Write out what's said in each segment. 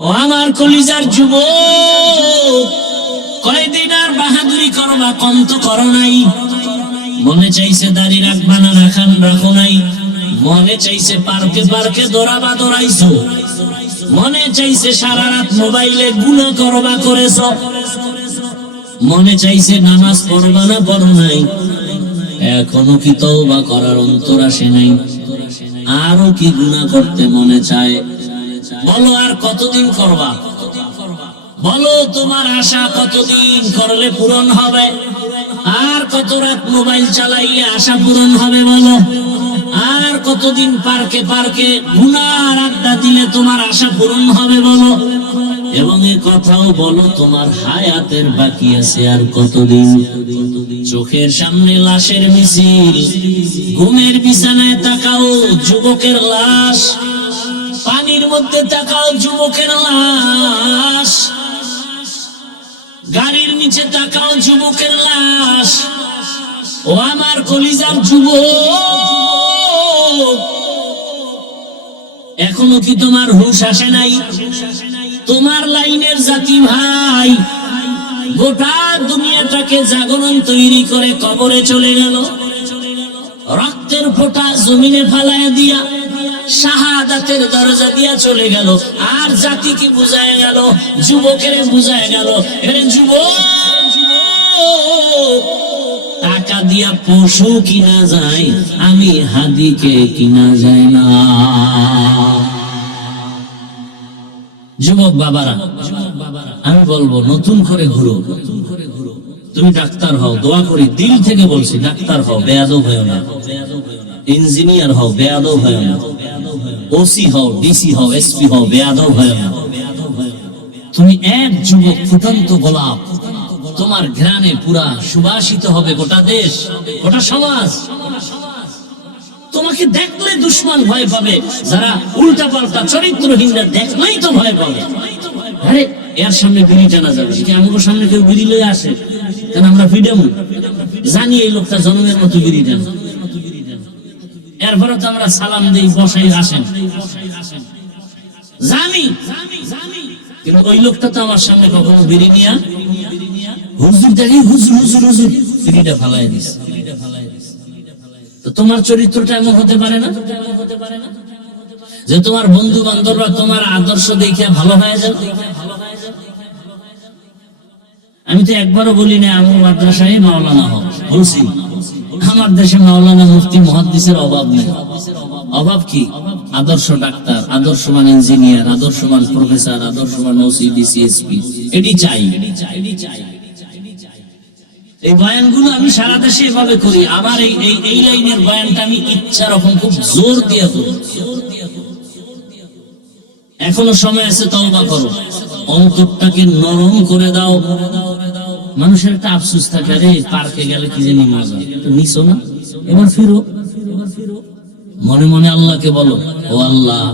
ও আমার কলিজার যুবক, কয়দিন আর বাহাদুরি করবা, কম তো করো নাই। মনে চাইছে দাড়ি রাখবা না রাখো নাই। মনে চাইছে পার্কে পার্কে দৌড়াবা, দৌড়াইছো। মনে চাইছে সারা রাত মোবাইলে গুনাহ করবা, করেছো। মনে চাইছে নামাজ পড়বা না, পড়ো নাই। এখনো কি তওবা করার অন্তর আসে নাই? আরো কি গুনাহ করতে মনে চায়? বলো আর কতদিন করবা? বলো তোমার আশা কতদিন করলে পূরণ হবে? আর কত রাত মোবাইল চালাইয়া আশা পূরণ হবে বলো? আর কতদিন পার্কে পার্কে গুনার আড্ডা দিলে তোমার আশা পূরণ হবে বলো? এবং এ কথাও বলো, তোমার হায়াতের বাকি আছে আর কতদিন? চোখের সামনে লাশের মিছিল, ঘুমের বিছানায় তাকাও যুবকের লাশ, পানির মধ্যে তাকাও যুবকের লাশ, গাড়ির নিচে তাকাও যুবকের লাশ। ও আমার কলিজার যুবক, এখনো কি তোমার হুঁশ আসে নাই? তোমার লাইনের জাতি ভাই গোটা দুনিয়াটাকে জাগরণ তৈরি করে কবরে চলে গেল, রক্তের ফোঁটা জমিনে ফালায় দিয়া শাহাদাতের দরজা দিয়া চলে গেল। আর জাতিকে বুঝায় গেল, যুবকের বুঝায় গেল, এরে যুবক, টাকা দিয়া পশু কিনা যায়, আমি হাদিকে কিনা যায় না। যুবক বাবারা, আমি বলবো নতুন করে ঘুরো। তুমি ডাক্তার হও, দোয়া করি দিল থেকে বলছি, ডাক্তার হও, বেয়াদব হও না। ইঞ্জিনিয়ার হও, বেয়াদব হও না। ওসি হও, ডিসি হও, এসপি হও, বেয়াদব হও না। তুমি এক যুবক, ফুটন্ত গোলাপ, তোমার ঘ্রাণে পুরা সুবাসিত হবে গোটা দেশ, গোটা সমাজ। তোমাকে দেখলে দুশ্মন ভয় পাবে, যারা উল্টা পাল্টা চরিত্রহীনরা দেখলেই তো ভয় পাবে। আরে এর সামনে বিড়ি টানা যাবে, আমাদের সামনে কেউ বিড়ি লয়ে আসে কেন? আমরা ফিডাম জানি এই লোকটা জনমের মতো বিড়ি টান। এরপরে তো আমরা সালাম দিই, বসাই, আসেন, জানি। কিন্তু ওই লোকটা তো আমার সামনে কখনো বিড়ি নিয়া হুজুর দেখি, হুজুর হুজুর হুজুর বিড়িটা ফালাই দিস। তো তোমার চরিত্রটা এমন হতে পারে না যে তোমার বন্ধু বান্ধবরা তোমার আদর্শ দেখে ভালো হয়ে যাবে? আমি তো একবারও বলি না আমার মাদ্রাসায় মাওলানা হোক, বলছি আমার দেশে মাওলানা, মুফতি, মুহাদ্দিসের অভাব নেই। অভাব কি? আদর্শ ডাক্তার, আদর্শবান ইঞ্জিনিয়ার, আদর্শবান প্রফেসর, আদর্শবান ওসি, ডিসি, এসপি, এটি চাই। এই বয়ানগুলো আমি সারা দেশে এভাবে করি। আমার এই লাইনের বয়ানটা আমি ইচ্ছা রকম খুব জোর দিয়ে করি। এখনো সময় আছে, তওবা করো, অন্তরটাকে নরম করে দাও। মানুষের একটা আফসোস থাকে, আরে পার্কে গেলে কি জানি মজা, নিছো না, এবার ফিরো। মনে মনে আল্লাহকে বলো, ও আল্লাহ,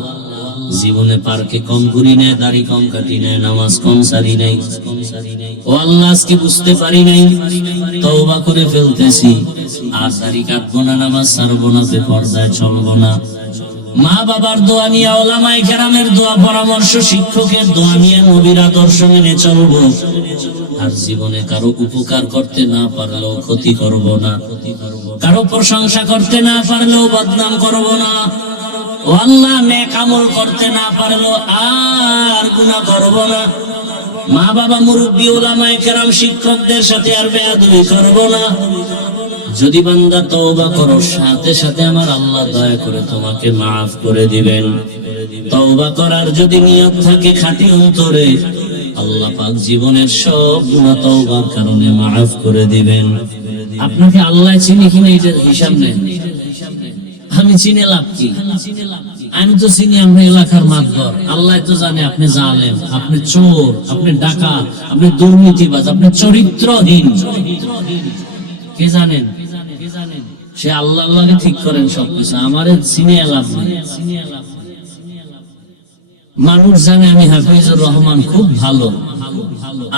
জীবনে পার্কে কম ঘুরি নাই, দাড়ি কম কাটি নাই, নামাজ কম সারি নাই। ও আল্লাহ, আজকে বুঝতে পারি নাই, তওবা করে ফেলতেছি। আর দাড়ি কাটবো না, নামাজ ছাড়বো না, বেপরদায় চলবো না। মা বাবার দোয়া নিয়ে, ওলামায়ে কেরামের দোয়া পরামর্শ, শিক্ষকের দোয়া নিয়ে নবীর আদর্শ মেনে চলবো। আর জীবনে কারো উপকার করতে না পারলেও ক্ষতি করব না, কারো প্রশংসা করতে না পারলেও বদনাম করব না। ও আল্লাহ, নেক আমল করতে না পারলেও আর গুনাহ করব না। মা বাবা, মুরব্বী, ওলামায়ে কেরাম, শিক্ষকদের সাথে আর বেয়াদবি করব না। যদি বান্দা তওবা করো, সাথে সাথে আমার আল্লাহ দয়া করে তোমাকে মাফ করে দিবেন। তওবা করার যদি নিয়ত থাকে খাঁটি অন্তরে, আল্লাহ পাক জীবনের সব গুনাহ তওবার কারণে মাফ করে দিবেন। আপনাকে আল্লাহ চিনি কিনা এটা হিসাব নেন। আমি চিনে লাভ কি? আমি তো চিনি আমরা এলাকার মাতবর। আল্লাহ তো জানে আপনি জালেম, আপনি চোর, আপনি ডাকাত, আপনি দুর্নীতিবাজ, আপনি চরিত্রহীন। কে জানেন? সে আল্লাহ আল্লাহকে ঠিক করেন সবকিছু। আমারে চিনে লাভ নেই। মানুষ জানে আমি হাফিজুর রহমান খুব ভালো,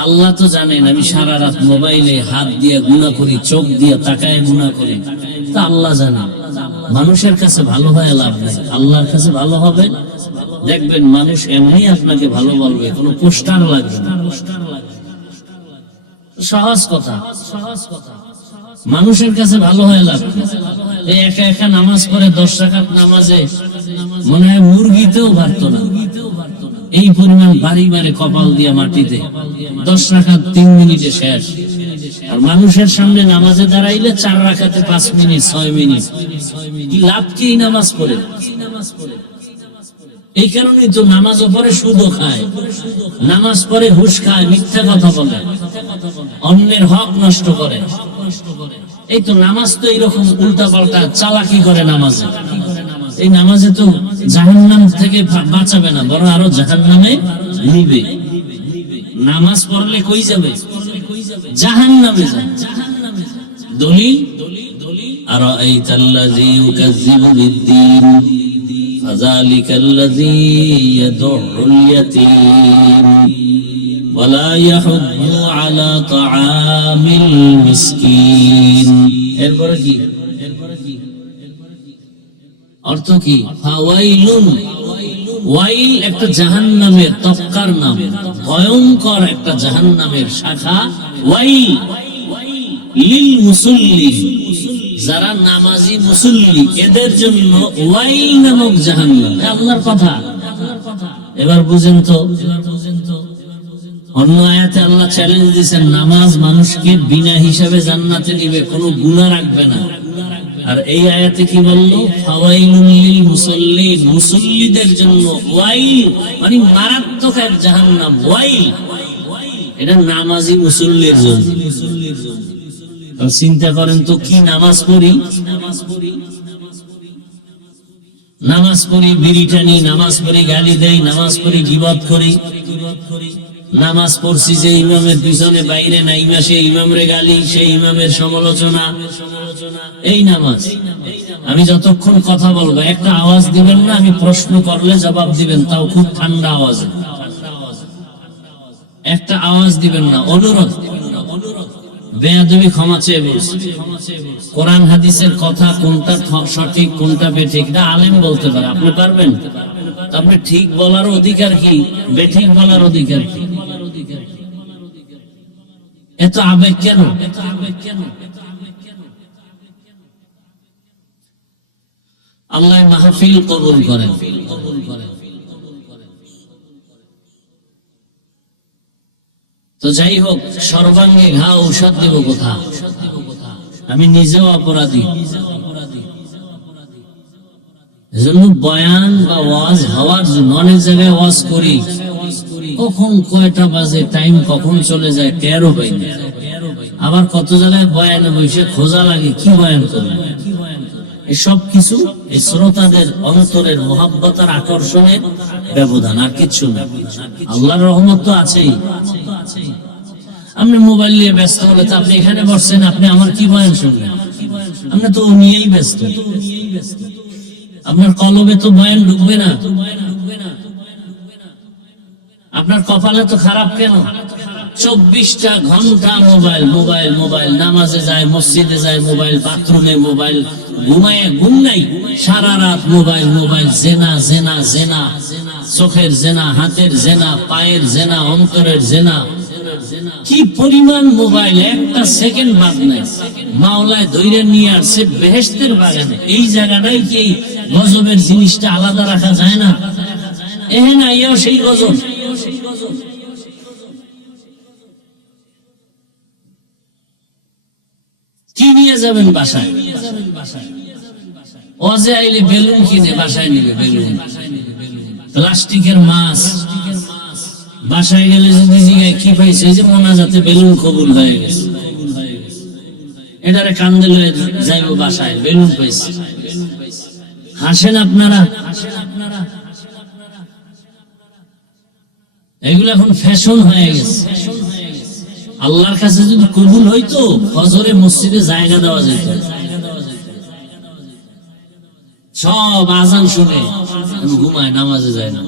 আল্লাহ তো জানেন আমি সারা রাত মোবাইলে হাত দিয়ে গুনাহ করি, চোখ দিয়ে তাকায় গুনাহ করি। তা আল্লাহ জানে। মানুষের কাছে ভালো হয়ে লাভ নেই, আল্লাহর কাছে ভালো হবে। দেখবেন মানুষ এমনি আপনাকে ভালো বলবে, কোনো পোস্টার লাগবে না। সহজ কথা, মানুষের কাছে ভালো হয়ে লাগবে। এই একা একা নামাজ পড়ে 10 রাকাত নামাজে মনে হয় মুরগিতেও পারতো না, এই পরিমাণ বাড়ি মারে কপাল দিয়ে মাটিতে। 10 রাকাত 3 মিনিটে শেষ। আর মানুষের সামনে নামাজে দাঁড়াইলে 4 রাকাতে 5 মিনিট 6 মিনিট। কি লাভ কি এই নামাজ পড়ে? এই কারণেই তো নামাজও পড়ে সুদও খায়, নামাজ পড়ে ঘুষ খায়, মিথ্যা কথা বলে, অন্যের হক নষ্ট করে। এই তো নামাজ তো এইরকম উল্টা পাল্টা চালাকি করে নামাজে। এই নামাজে তো জাহান্নাম থেকে বাঁচাবে না, বরং আরো জাহান্নামে নিবে। নামাজ পড়লে কই যাবে? জাহান্নামে যাবে। দলিল আরাআইতাল্লাযী ইউকাযযিবু বিদ্দীন ফাযালিকাল্লাযী ইয়াদউল ইয়াতীম ওয়ালা ইয়াহুদ্দু আলা তাআমিল মিসকিন। এরপরে কি? অর্থ কি? ফাওয়াইলুন, ওয়াইল একটা জাহান্নামের তবকার নাম, ভয়ঙ্কর একটা জাহান্নামের শাখা। ওয়াইল লিল মুসাল্লিন, যারা নামাজি মুসল্লি এদের জন্য ওয়াইল নামক জাহান্নাম। আল্লাহর কথা। এবার বুঝেন তো, অন্য আয়াতে আল্লাহ চ্যালেঞ্জ দিয়েছেন, নামাজ মানুষকে বিনা হিসাবে জান্নাতে নিবে, কোনো গুনাহ রাখবে না। আর এই আয়াতে কি বললো? ফাওয়াইলুল লিল মুসাল্লিন, মুসল্লিদের জন্য ওয়াইল, মানে মারাত্মক এক জাহান্নাম। ওয়াইল এটা নামাজি মুসল্লির জন্য। চিন্তা করেন তো, কি নামাজ পড়ি, নামাজ পড়ি বিড়ি টানি, নামাজ পড়ি গালি দেই, নামাজ পড়ি গীবত করি, নামাজ পড়ছি যে ইমামের পিছনে বাইরে নাই মাসে ইমামরে গালি, সেই ইমামের সমালোচনা। এই নামাজ। আমি যতক্ষণ কথা বলবো একটা আওয়াজ দিবেন না, আমি প্রশ্ন করলে জবাব দিবেন, তাও খুব ঠান্ডা আওয়াজে। একটা আওয়াজ দিবেন না, অনুরোধ। বেয়াদবি ক্ষমা চেয়ে বলছি। কোরআন হাদিসের কথা কোনটা সঠিক কোনটা বেঠিক এটা আলেম বলতে পারে, আপনি পারবেন? আপনি ঠিক বলার অধিকার কি, বেঠিক বলার অধিকার কি? এত আবেগ কেন? আল্লাহ মাহফিল কবুল করেন। তো যাই হোক, সর্বাঙ্গে ঘা ঔষধ দেব কোথা? আমি নিজেও অপরাধী। এজন্য বয়ান বা ওয়াজ হওয়ার জন্য অনেক জায়গায় ওয়াজ করি, কখন কয়টা বাজে, টাইম কখন চলে যায় টেরও পাই না। আবার কত জায়গায় বয়ানে বসে খোঁজা লাগে কি বয়ান করবে। এসব কিছু এই শ্রোতাদের অন্তরের মহাব্বতার আকর্ষণের ব্যবধান, আর কিচ্ছু না। আল্লাহর রহমত তো আছেই। আপনি মোবাইল নিয়ে ব্যস্ত হলে তো আপনি এখানে বসছেন, আপনি আমার কি বয়ান শুনলেন? আপনি তো নিয়েই ব্যস্ত। আপনার কলবে তো বয়ান ঢুকবে না। আপনার কপালে তো খারাপ কেন? 24টা ঘন্টা মোবাইল মোবাইল মোবাইল, নামাজে যায়, মসজিদে যায় মোবাইল, বাথরুমে মোবাইল, ঘুমায় ঘুম নাই, সারা রাত মোবাইল মোবাইল, জেনা জেনা জেনা, চোখের জেনা, হাতের জেনা, পায়ের জেনা, অন্তরের জেনা। কি পরিমাণ মোবাইল, একটা সেকেন্ড বাদ নাই। মাওলায় ধইরে নিয়ে আসছে বেহেশতের বাগানে। এই জায়গাটাই কি গজবের জিনিসটা আলাদা রাখা যায় না? এহেন আইয়াও সেই গজব। কি নিয়ে যাবেন বাসায়? ওয়াজে আইলে বেলুন কিনে বাসায় নিবে, বেলুন, প্লাস্টিকের মাছ। বাসায় গেলে যদি জিগায় কি পাইছে, যে মোনাজাতে বেলুন কবুল হয়ে গেছে, এটারে কান্দে লয়ে যাইব বাসায়, বেলুন পাইছে। হাসেন আপনারা। এগুলো এখন ফ্যাশন হয়ে গেছে। আল্লাহর কাছে যদি কবুল হইতো, ফজরে মসজিদে জায়গা দেওয়া যেত। সব আজান শুনে ঘুমায়, নামাজে যায় না।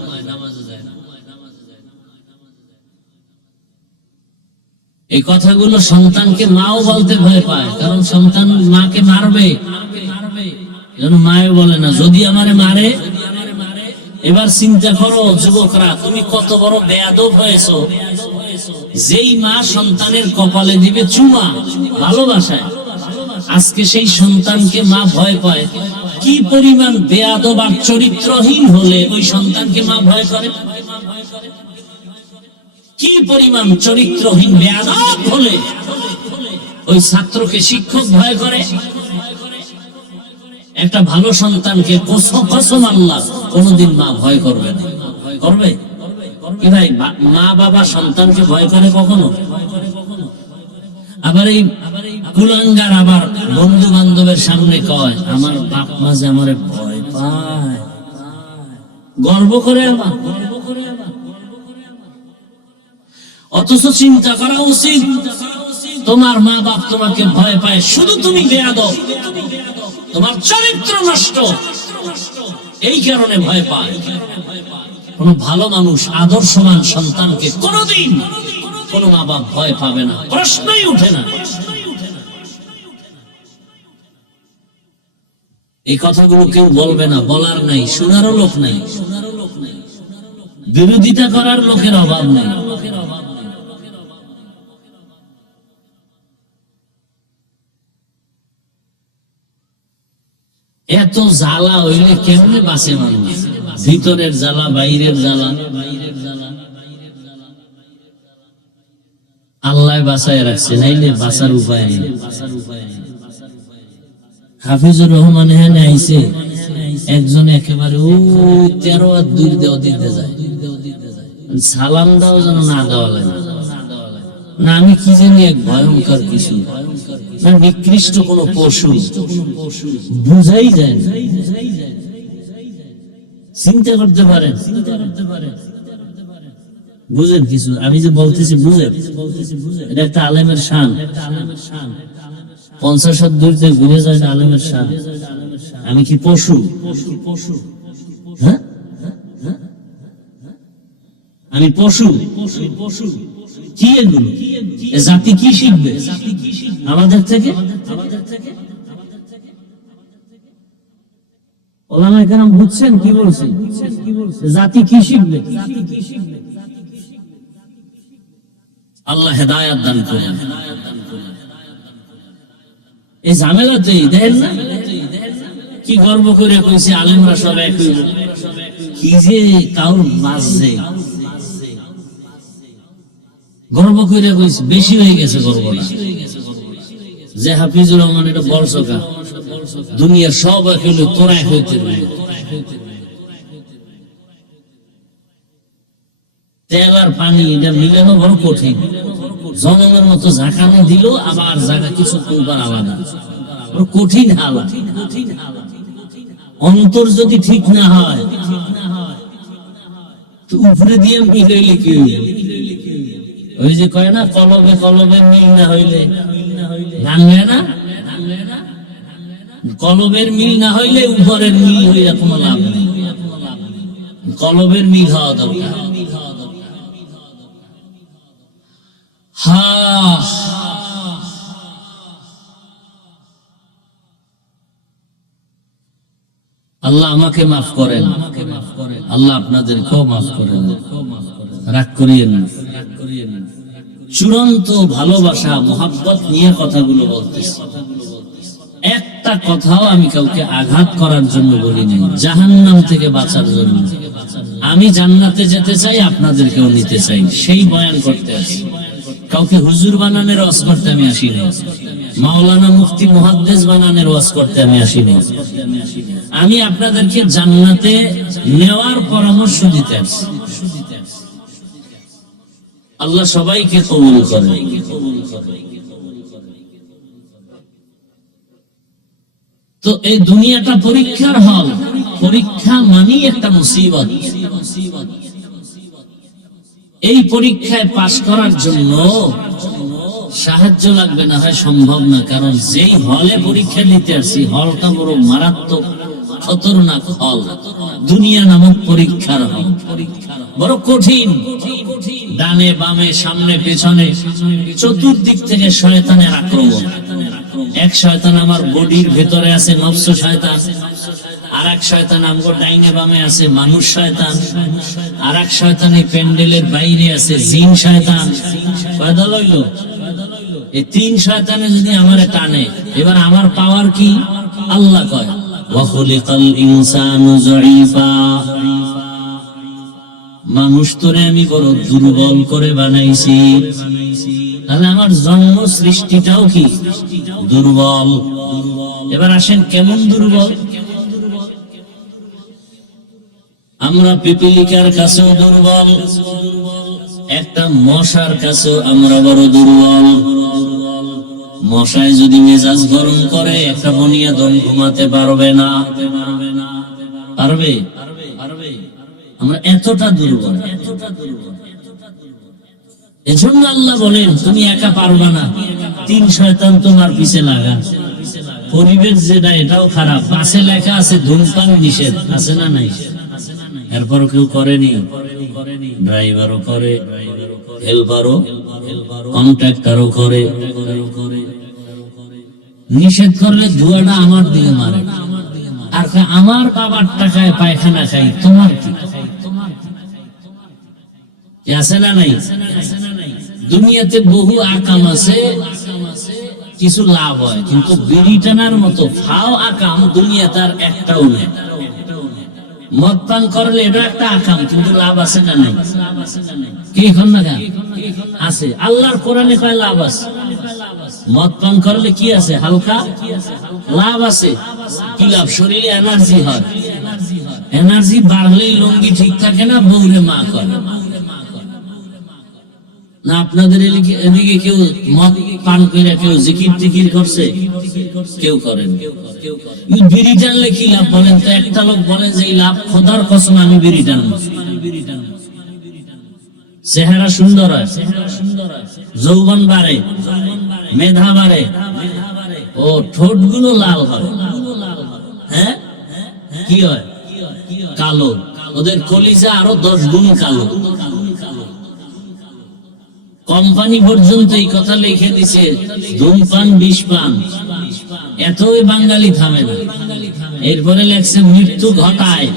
এই কথাগুলো সন্তানকে মাও বলতে ভয় পায়, কারণ সন্তান মাকে মারবে। মায়েও বলে না, যদি আমারে মারে এবার চিন্তা করো যুবকরা, তুমি কত বড় বেয়াদব হয়েছো, যেই মা সন্তানের কপালে দিবে চুমা ভালোবাসায়, আজকে সেই সন্তানকে মা ভয় পায়। কি পরিমাণ বেয়াদব আর চরিত্রহীন হলে ওই সন্তানকে মা ভয় করে? কি পরিমাণ চরিত্রহীন বেয়াদব হলে ওই ছাত্রকে শিক্ষক ভয় করে? একটা ভালো সন্তানকে কসম আল্লাহ কোনদিন মা ভয় করবে না। করবে কি ভাই? মা বাবা সন্তানকে ভয় করে কখনো? আবার এই কুলাঙ্গার আবার বন্ধু বান্ধবের সামনে কয় আমার বাপ মা যে আমারে ভয় পায়, গর্ব করে আমার। অথচ চিন্তা করা উচিত তোমার মা বাপ তোমাকে ভয় পায় শুধু তুমি বেয়াদব, তোমার চরিত্র নষ্ট, এই কারণে ভয় পায়। কোন ভালো মানুষ আদর্শবান সন্তানকে কোনদিন কোন মা বাপ ভয় পাবে না, প্রশ্নই উঠে না। এই কথাগুলো কেউ বলবে না, বলার নাই, শোনারও লোক নাই, বিরোধিতা করার লোকের অভাব নেই। এত জ্বালা হইলে কেমনে বাঁচে মানুষ? ভিতরের জ্বালা, বাইরের জ্বালা, আল্লাহ বাঁচায় রাখছে, নাইলে বাঁচার উপায় নেই। হাফিজুর রহমান হ্যাঁ আইছে একজন একেবারে ওই 13 আর 2 দেওয়া দিতে যায়, সালাম দাও যেন না দেওয়া লাগে না, আমি কি জানি এক ভয়ঙ্কর কিছু, নিকৃষ্ট কোন পশু, বুঝাই যায় না। চিন্তা করতে পারেন, বুঝেন কিছু আমি যে বলতেছি, বুঝেন এটা একটা আলেমের শান। 50 হাত দূরতে ঘুরে যায় না আলেমের শান। আমি কি পশু? হ্যাঁ, আমি পশু? কি এগুলো? জাতি কি শিখবে আমাদের থেকে? ওলামায়ে কেরাম বুঝছেন কি বলছি? জাতি কি শিখবে? আল্লাহ হেদায়েত দান করেন। এই ঝামেলাতেই দেখেন না কি গর্ব করে কইছে আলেমরা সব এক হইব, কি যে কাউর মাঝে গর্ব করে কইছে, বেশি হয়ে গেছে গর্বটা। যে হাফিজুর রহমান এটা বলছকা, দুনিয়ার সব এক হইলে তোরা এক হইতে পারবি। তেল আর পানি এটা মিলানো বড় কঠিন, জনমের মতো ঝাঁকানো দিল আবার জায়গা কিছু করবার আলাদা, কঠিন হালা। অন্তর যদি ঠিক না হয় তো উপরে দিয়ে মিলাইলে কি হইবে? ওই যে কয় না কলবে কলবে মিল না হইলে ভাঙবে না, কলবের মিল না হইলে উপরের মিল হইয়া কোনো লাভ নেই। কলবের মিল হওয়া দরকার। আল্লাহ আমাকে মাফ করেন, আল্লাহ আপনাদেরকেও মাফ করেন, রাগ করিয়েন না। চূড়ান্ত ভালোবাসা মোহাব্বত নিয়ে কথাগুলো বলতেছি। একটা কথাও আমি কাউকে আঘাত করার জন্য বলিনি, জাহান্নাম থেকে বাঁচার জন্য। আমি জান্নাতে যেতে চাই, আপনাদেরকেও নিতে চাই, সেই বয়ান করতে আসি। কাউকে হুজুর বানানোর ওয়াজ করতে আমি আসিনি, মাওলানা মুফতি মুহাদ্দিস বানানোর ওয়াজ করতে আমি আসিনি। আমি আপনাদেরকে জান্নাতে নেওয়ার পরামর্শ দিতে আসি। আল্লাহ সবাইকে কবুল করেন। তো এই দুনিয়াটা পরীক্ষার হল, পরীক্ষা মানেই একটা মুসিবত। এই পরীক্ষায় পাশ করার জন্য সাহায্য লাগবে না হয় সম্ভব না, কারণ যেই হলে পরীক্ষা দিতে আসি হলটা বড় মারাত্মক খতরনাক হল। দুনিয়া নামক পরীক্ষার হল বড় কঠিন। ডানে বামে সামনে পেছনে চতুর্দিক থেকে শয়তানের আক্রমণ। এক শয়তান আমার বডির ভেতরে আছে, নফস শয়তান, আর এক শয়তান আমগো ডাইনে বামে আছে মানুষ শয়তান, আর এক শয়তান এই প্যান্ডেলের বাইরে আছে জিন শয়তান। কয়দা লইল? এই তিন শয়তানে যদি আমারে টানে, এবার আমার পাওয়ার কি? আল্লাহ কয় ওয়া খুলিকাল ইনসানু যায়ীফা, মানুষ তোরে আমি বড় দুর্বল করে বানাইছি। তাহলে আমার জন্ম সৃষ্টিটাও কি দুর্বল। এবার আসেন কেমন দুর্বল? আমরা পিপিলিকার কাছেও দুর্বল, একটা মশার কাছেও আমরা বড় দুর্বল। মশায় যদি মেজাজ গরম করে একটা বনিয়াদম ঘুমাতে পারবে না। পারবে? আমরা এতটা দুর্বল। এজন্য আল্লাহ বলেন তুমি একা পারবা না, তিন শয়তান তোমার পিছে লাগা। পরিবেশ যেটা এটাও খারাপ, পাশে লেখা আছে ধূমপান নিষেধ, আছে না নাই? এরপর কেউ করেনি, ড্রাইভারও করে, হেল্পারও, কন্ট্রাক্টরও করে। নিষেধ করলে ধোঁয়াটা আমার দিকে মারে, আর আমার বাবার টাকায় পায়খানা খাই, তোমার কি? আছে না নাই? দুনিয়াতে বহু আকাম আছে, কিছু লাভ হয়, কিন্তু বিড়ি টানার মতো ফাও আকাম দুনিয়াতে আর একটাও নেই। মদ পান করলে এটা একটা আকাম, কিন্তু লাভ আছে না নাই? কি এখন না আছে? আল্লাহর কোরআনে কয় লাভ আছে। মদ পান করলে কি আছে? হালকা লাভ আছে। কি লাভ? শরীরে এনার্জি হয়, এনার্জি বাড়লেই লঙ্গি ঠিক থাকে না, বউরে মা করে না। আপনাদের এদিকে কেউ মদ পান করে কেউ জিকির টিকির করছে? কেউ করেন। বিড়ি টানলে কি লাভ বলেন তো? একটা লোক বলে যে এই লাভ, খোদার কসম আমি বিড়ি টানবো। চেহারা সুন্দর হয়, যৌবন বাড়ে, মেধা বাড়ে, ও ঠোঁট গুলো লাল হয়। হ্যাঁ, কি হয়? কালো। ওদের কলিজা আরো 10 গুণ কালো। কোম্পানি পর্যন্ত এই কথা লিখে দিছে ধূমপান বিষ পান। এতই বাঙালি থামে না। এরপরে লেখছে মৃত্যু ঘটায়,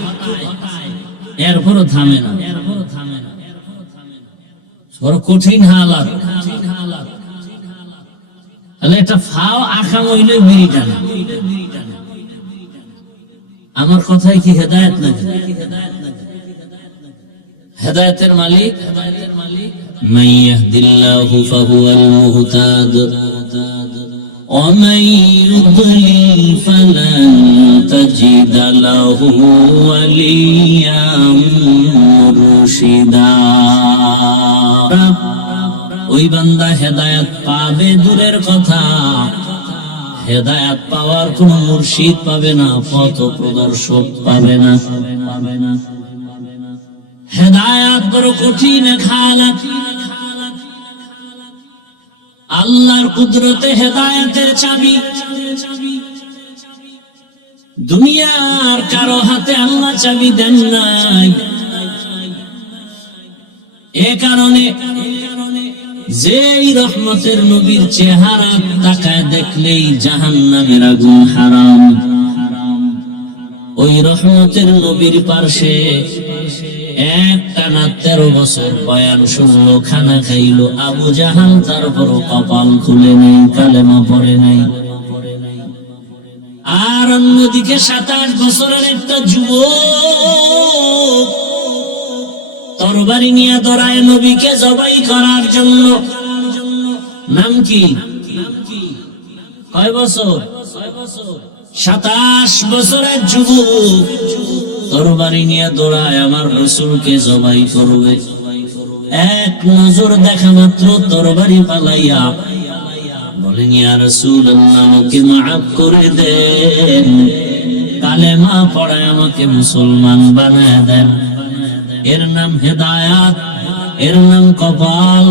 এরপরও থামে না। বড় কঠিন হালাত। তাহলে এটা ফাও আকাম হইলে বিড়ি টানা। আমার কথায় কি হেদায়েত না? হেদায়েতের মালিক মান ইয়াহদিল্লাহু ফাহুয়াল মুহতাদ ওয়া মান ইউদ্লিল ফালান তাজিদ লাহু ওয়ালিয়াম মুরশিদা। ওই বান্দা হেদায়েত পাবে দূরের কথা, হেদায়েত পাওয়ার কোন মুর্শিদ পাবে না, পথ প্রদর্শক পাবে না। হেদায়েত বড় কঠিন হালাত। আল্লাহর কুদরতে হেদায়েতের চাবি দুনিয়ার কারো হাতে আল্লাহ চাবি দেন নাই। এ কারণে যেই রহমতের নবীর চেহারা তাকায় দেখলেই জাহান্নামের আগুন হারাম, ওই রহমতের নবীর পাশে একটানা 13 বছর বয়ান শুনলো, খানা খাইলো আবু জাহাল, তারপর কপাল খুলে নেই, কালেমা পড়ে নাই। আর অন্যদিকে 27 বছরের একটা যুবক তরবারি নিয়ে দৌড়ায় নবীকে জবাই করার জন্য। নাম কি? কয় বছর? 27 বছরের যুবক তরবারি নিয়ে দৌড়ায় আমার রাসূলকে জবাই করবে। এক নজর দেখা মাত্র তরবারি পালাইয়া বলেন, ইয়া রাসূলুল্লাহ আমাকে মাফ করে দেন, কালেমা পড়ায় আমাকে মুসলমান বানায় দেন। এর নাম হেদায়াত, এর নাম কপাল।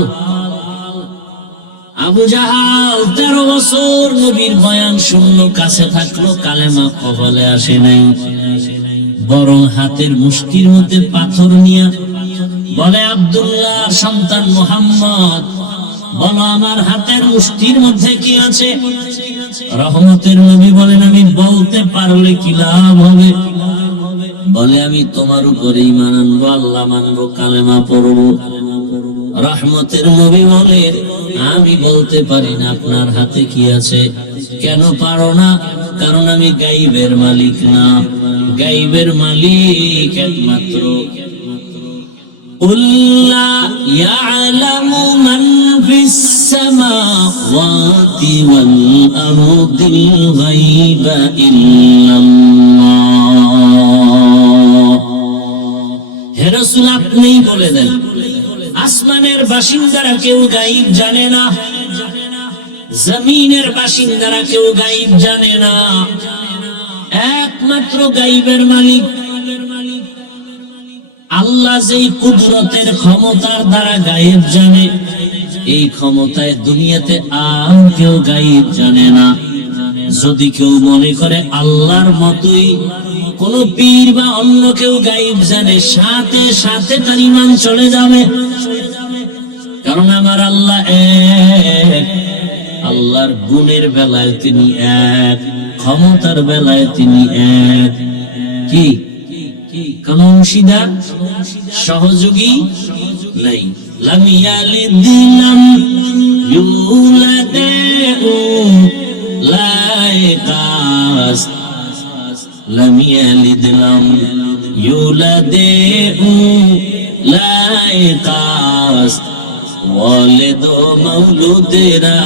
আবু জাহাল 13 বছর নবীর বয়ান শুনলো, কাছে থাকলো, কালেমা কপালে আসে নাই, বরং হাতের মুষ্টির মধ্যে পাথর নিয়ে বলে, আব্দুল্লাহ সন্তান মুহাম্মদ বলো আমার হাতের মুষ্টির মধ্যে কি আছে? রহমতের নবী বলেন, আমি বলতে পারলে কি লাভ হবে? বলে, আমি তোমার উপরে ঈমান আনবো, আল্লাহ মানবো, কালেমা পড়বো। রহমতের নবী বলেন, আমি বলতে পারি না আপনার হাতে কি আছে। কেন পারো না? কারণ আমি গাইবের মালিক না, গাইবের মালিক একমাত্র আল্লাহ। ইয়ালামু মান ফিস সামাওয়াতি ওয়াল আরদিল গায়বা ইল্লাল্লাহ। হে রাসূল, আপনিই বলে দেন, আসমানের বাসিন্দারা কেউ গায়ব জানে না, জমিনের বাসিন্দারা কেউ গায়ব জানে না, একমাত্র গায়বের মালিক আল্লাহ। যেই কুদরতের ক্ষমতার দ্বারা গায়েব জানে, এই ক্ষমতায় দুনিয়াতে আর কেউ গায়েব জানে না। যদি কেউ মনে করে আল্লাহর মতোই কোন পীর বা অন্য কেউ গায়েব জানে, সাথে সাথে তার ঈমান চলে যাবে। কারণ আমার আল্লাহ এক, আল্লাহর গুণের বেলায় তিনি এক, ক্ষমতার বেলায় তিনি এক। কি কোন অংশীদার সহযোগী নাই। লাম ইয়ালিদ লাম ইউলাদ লা ইয়াকাস, লাম ইয়ালিদ লাম ইউলাদ লা ইয়াকাস, ওয়ালিদ মাওলুদেরা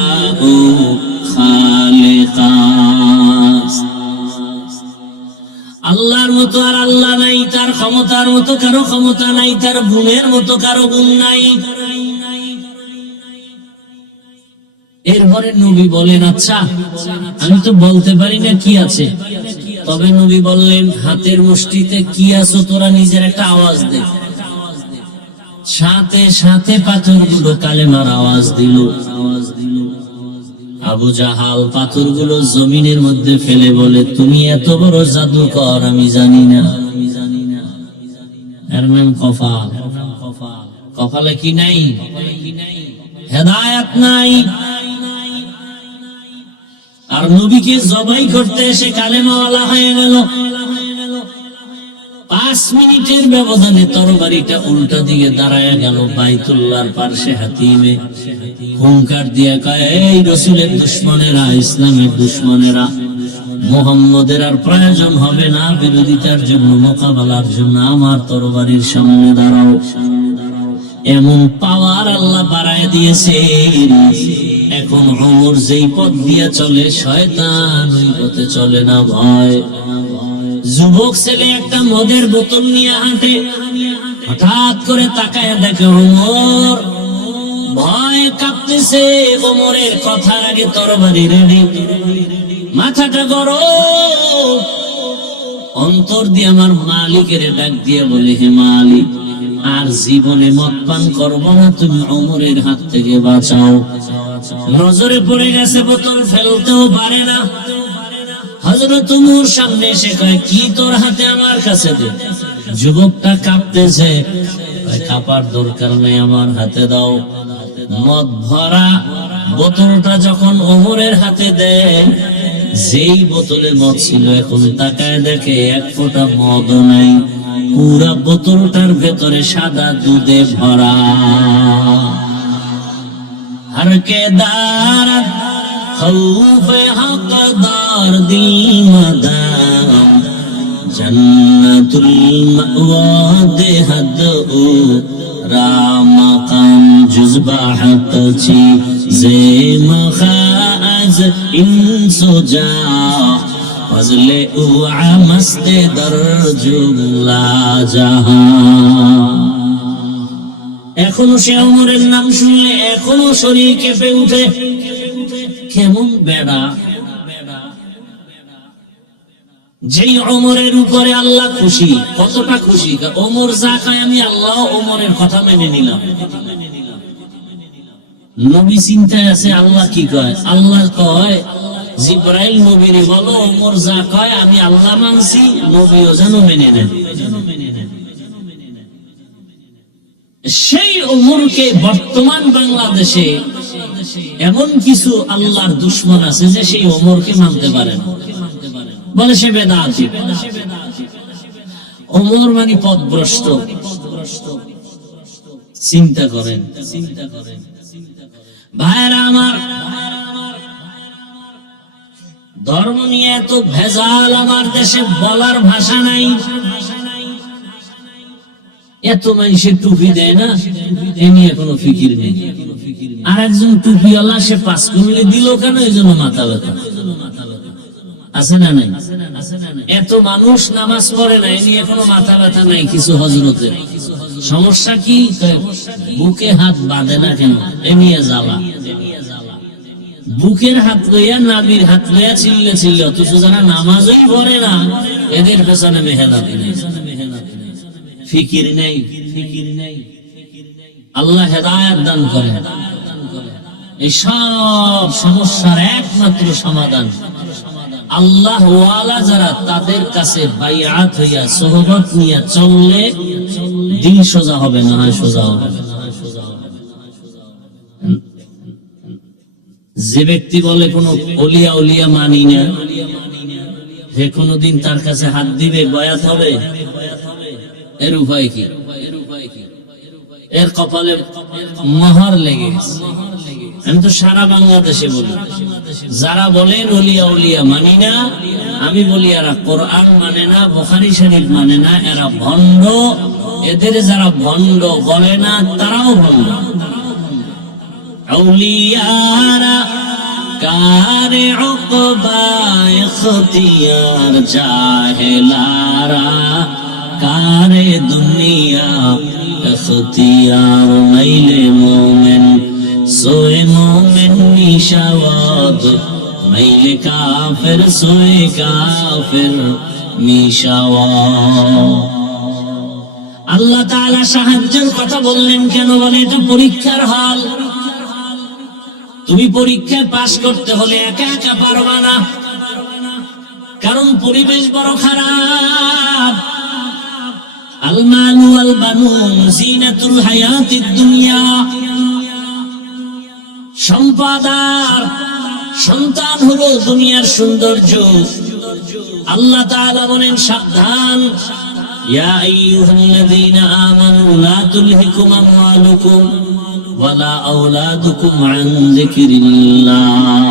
খালিকাস। আল্লাহর মতো আর আল্লাহ নাই, তার ক্ষমতার মতো কারো ক্ষমতা নাই, তার গুণের মতো কারো গুণ নাই। এরপরে নবী বলেন, আচ্ছা আমি তো বলতে পারি না কি আছে, তবে নবী বললেন, হাতের মুষ্টিতে কি আছে তোরা নিজের একটা আওয়াজ দে। সাথে সাথে পাথরগুলো কালেমার আওয়াজ দিল। আবু জাহাল পাথরগুলো জমিনের মধ্যে ফেলে বলে, তুমি এত বড় জাদুকর আমি জানি না। এর নাম কপাল। কপালে কি নাই? হেদায়েত নাই। আর নবীকে জবাই করতে এসে কালেমাওয়ালা হয়ে গেল। 5 মিনিটের ব্যবধানে তরবারিটা উল্টা দিকে দাঁড়ায় গেল। বাইতুল্লাহর পার্শ্বে হাতিমে হুঙ্কার দিয়া কয়, এই রাসূলের দুশমনেরা, ইসলামের দুশমনেরা, মুহাম্মদের আর প্রয়োজন হবে না বিরোধিতার জন্য, মোকাবেলার জন্য আমার তরবারির সামনে দাঁড়াও। এমন পাওয়ার আল্লাহ বাড়ায় দিয়েছে। এখন ওমর যেই পথ দিয়ে চলে, শয়তান ওই পথে চলে না। ভয় যুবক ছেলে একটা মদের বোতল নিয়ে হাঁটে, হঠাৎ করে তাকায় দেখে ওমর, ভয় কাঁপতেছে। ওমরের কথার আগে তরবারি রেডি, মাথাটা গরম। অন্তর দিয়ে আমার মালিকের ডাক দিয়ে বলে, হে মালিক, আর জীবনে মদ পান করবো না, তুমি ওমরের হাত থেকে বাঁচাও। নজরে পড়ে গেছে, বোতল ফেলতেও পারে না। হযরত ওমর সামনে এসে কয়, কি তোর হাতে আমার কাছে দে। যুবকটা কাঁপতেছে, কাঁপার দরকার নেই, আমার হাতে দাও। মদ ভরা বোতলটা যখন ওমরের হাতে দেয়, যেই বোতলে মদ ছিল, এখন তাকায় দেখে এক ফোঁটা মদ নাই। পুরা বোতলটার ভেতরে সাদা দুধে ভরা। हर के दारत खौफ हकदार दिल मदाम जन्नतुल मअवा देहद रामकाम जुज़बा हक छी जे मखाज इंसुजा फजले उआ मस्ते दर जुमला जहां। এখনো সে ওমরের নাম শুনলে এখনো শরীর কেঁপে উঠে। কেমন বেড়া, যেই ওমরের উপরে আল্লাহ খুশি। কতটা খুশি! ওমর যা কয় আমি আল্লাহ ওমরের কথা মেনে নিলাম। নবী চিন্তায় আছে, আল্লাহ কি কয়? আল্লাহ কয়, জিবরাইল নবীরে বলো ওমর যা কয় আমি আল্লাহ মানছি, নবীও যেন মেনে নেন। সেই ওমরকে বর্তমান বাংলাদেশে এমন কিছু আল্লাহর দুশমন আছে যে সেই ওমরকে মানতে পারে না, বলে সে বেদাতি। ওমর মানে পথভ্রষ্ট। চিন্তা করেন ভাইরা আমার, ধর্ম নিয়ে এত ভেজাল আমার দেশে বলার ভাষা নাই। এত মানুষের টুপি দেয় না, এ নিয়ে কোনো ফিকির নেই। আর একজন টুপিওয়ালা সে 5 কুমিলে দিল কেন, এই জন্য মাথা ব্যথা আছে না নাই? এত মানুষ নামাজ পড়ে না, এ নিয়ে কোনো মাথা ব্যথা নাই। কিছু হজরতের সমস্যা কি, বুকে হাত বাঁধে না কেন, এ নিয়ে জ্বালা। বুকের হাত লইয়া নাবির হাত লইয়া চিল্লে চিল্লে, অথচ যারা নামাজই পড়ে না এদের পেছনে মেহনত নেই, ফিকির নেই। আল্লাহ হেদায়েত দান করে। এই সব সমস্যার একমাত্র সমাধান আল্লাহ ওয়ালা যারা, তাদের কাছে বাইআত হইয়া সোহবত নিয়ে চললে দিন সোজা হবে, না হয় সোজা হবে। যে ব্যক্তি বলে কোন ওলিয়া উলিয়া মানি না, যে কোনদিন তার কাছে হাত দিবে বায়াত হবে, এর উপায় কি? এর কপালে মোহর লেগে গেছে। আমি তো সারা বাংলাদেশে বলি, যারা বলেন ওলিয়া উলিয়া মানি না, আমি বলি এরা কোরআন মানে না, বুখারী শরীফ মানে না, এরা ভণ্ড। এদের যারা ভণ্ড বলে না তারাও ভণ্ড। আউলিয়ারা কারে উকবা ইখতিয়ার, জাহেলারা কারে দুনিয়া ইখতিয়ার। মাইলে মোমেন সোয়ে মোমেন নিশাওয়াদ, মাইলে কাফের সোয়ে কাফের নিশাওয়াদ। আল্লাহ তাআলা সাহায্যের কথা বললেন কেন? বলে এটা পরীক্ষার হল। তুমি পরীক্ষায় পাশ করতে হলে একা একা পারবা না, কারণ পরিবেশ বড় খারাপ। আল মালু ওয়াল বানুন জিনাতুল হায়াতিদ দুনিয়া। সম্পদ আর সন্তান হলো দুনিয়ার সৌন্দর্য। আল্লাহ তাআলা বলেন সাবধান, ইয়া আইয়ুহাল্লাযীনা আমানু লা তুলহিকুম আমওয়ালুকুম ওয়ালা আওলাদুকুম আন যিকরিল্লাহ।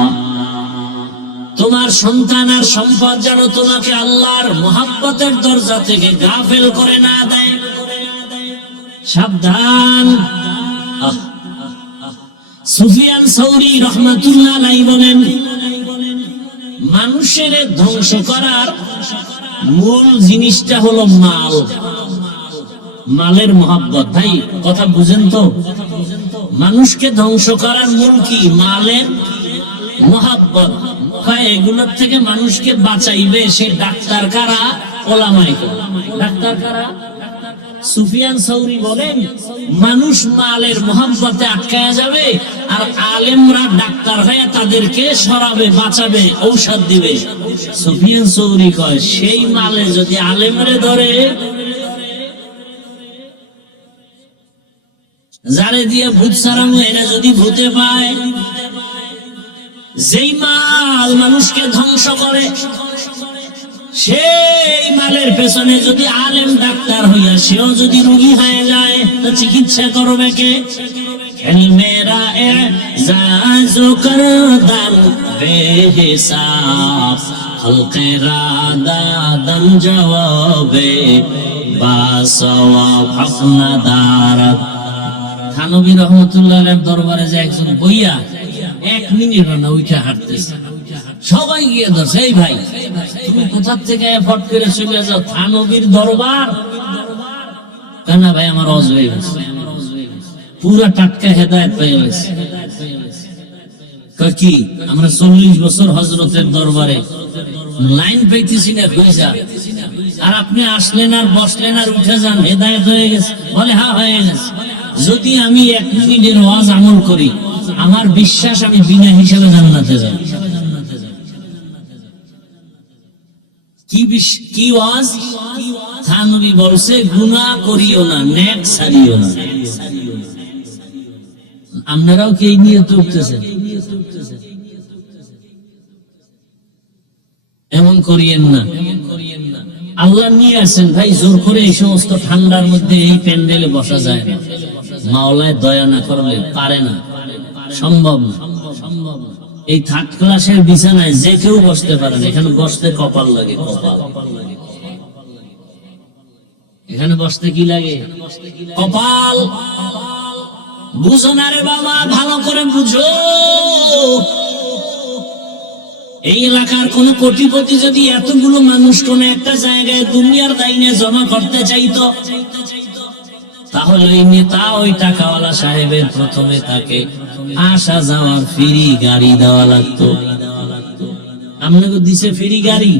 তোমার সন্তান আর সম্পদ যেন তোমাকে আল্লাহর মুহাব্বতের দরজা থেকে গাফেল করে না দেয়। সাবধান। সুফিয়ান সাউরী রাহমাতুল্লাহ আলাইহি বলেন, মানুষের ধ্বংস করার মূল জিনিসটা হলো মাল, মালের মুহাব্বত। ভাই কথা বুঝেন তো? মানুষকে ধ্বংস করার মূল কি? মালের মুহাব্বত। এগুলোর থেকে মানুষকে বাঁচাইবে সে ডাক্তার কারা? ওলামায়ে কেরাম। ডাক্তার কারা? সুফিয়ান সাউরী বলেন, মানুষ মালের মুহাব্বতে আটকায়া যাবে, আর আলেমরা ডাক্তার হয়ে তাদেরকে সরাবে, বাঁচাবে, ঔষধ দিবে। সুফিয়ান সাউরী কয়, সেই মালে যদি আলেমরে ধরে, যারে দিয়ে ভূত সারামু, এরা যদি ভূতে পায়, যেই মাল মানুষকে ধ্বংস করে, সেই মালের পেছনে যদি আলেম ডাক্তার হইয়া সেও যদি রোগী হয়ে যায়, তো চিকিৎসা করবে কে? মেরা এজাজো করদান বেহিসাব, খলকেরা দাদন জওয়াবে বাসওয়াব আপনাদারাত। থানবী রাহমাতুল্লাহ আলাইহির দরবারে যে একজন বইয়া 1 মিনিট না উঠে হাঁটতেছে, সবাই গিয়ে ধরছে, এই ভাই তুমি কোথা থেকে এফোর্ট করে চলে যাও থানবীর দরবার? কেন ভাই আমার হজ হয়ে গেছে, পুরা টাটকা হেদায়েত পেয়ে গেছে। কি আমরা 40 বছর হযরতের দরবারে লাইন পাইতেছি না পয়সা, আর আপনি আসলেন আর বসলেন আর উঠে যান, হেদায়েত হয়ে গেছে? বলে হ্যাঁ হয়ে গেছে। যদি আমি 1 মিনিটের ওয়াজ আমল করি, আমার বিশ্বাস আমি বিনা হিসাবে জান্নাতে যাব। কি ওয়াজ? থানবী বলছে, গুনাহ করিও না, নেক ছাড়িও না। আপনারাও কি এই নিয়ে উঠতেছেন? করিয়েন না। আল্লাহ নিয়ে আসেন ভাই, জোর করে এই সমস্ত ঠান্ডার মধ্যে এই প্যান্ডেলে বসা যায় না। মাওলায় দয়া না করলে পারে না, সম্ভব না। এই থার্ড ক্লাসের বিছানায় যে কেউ বসতে পারে না। এখানে বসতে কপাল লাগে, কপাল। এখানে বসতে কি লাগে? কপাল। বুঝো না রে বাবা, ভালো করে বুঝো। এই এলাকার কোন কোটিপতি যদি এতগুলো মানুষ কোন একটা জায়গায় দুনিয়ার দাইনে জমা করতে চাইতো, তাহলে ওই নেতা ওই টাকাওয়ালা সাহেবের প্রথমে তাকে আসা যাওয়ার ফ্রি গাড়ি দেওয়া লাগতো। আপনাকে দিছে ফ্রি গাড়ি,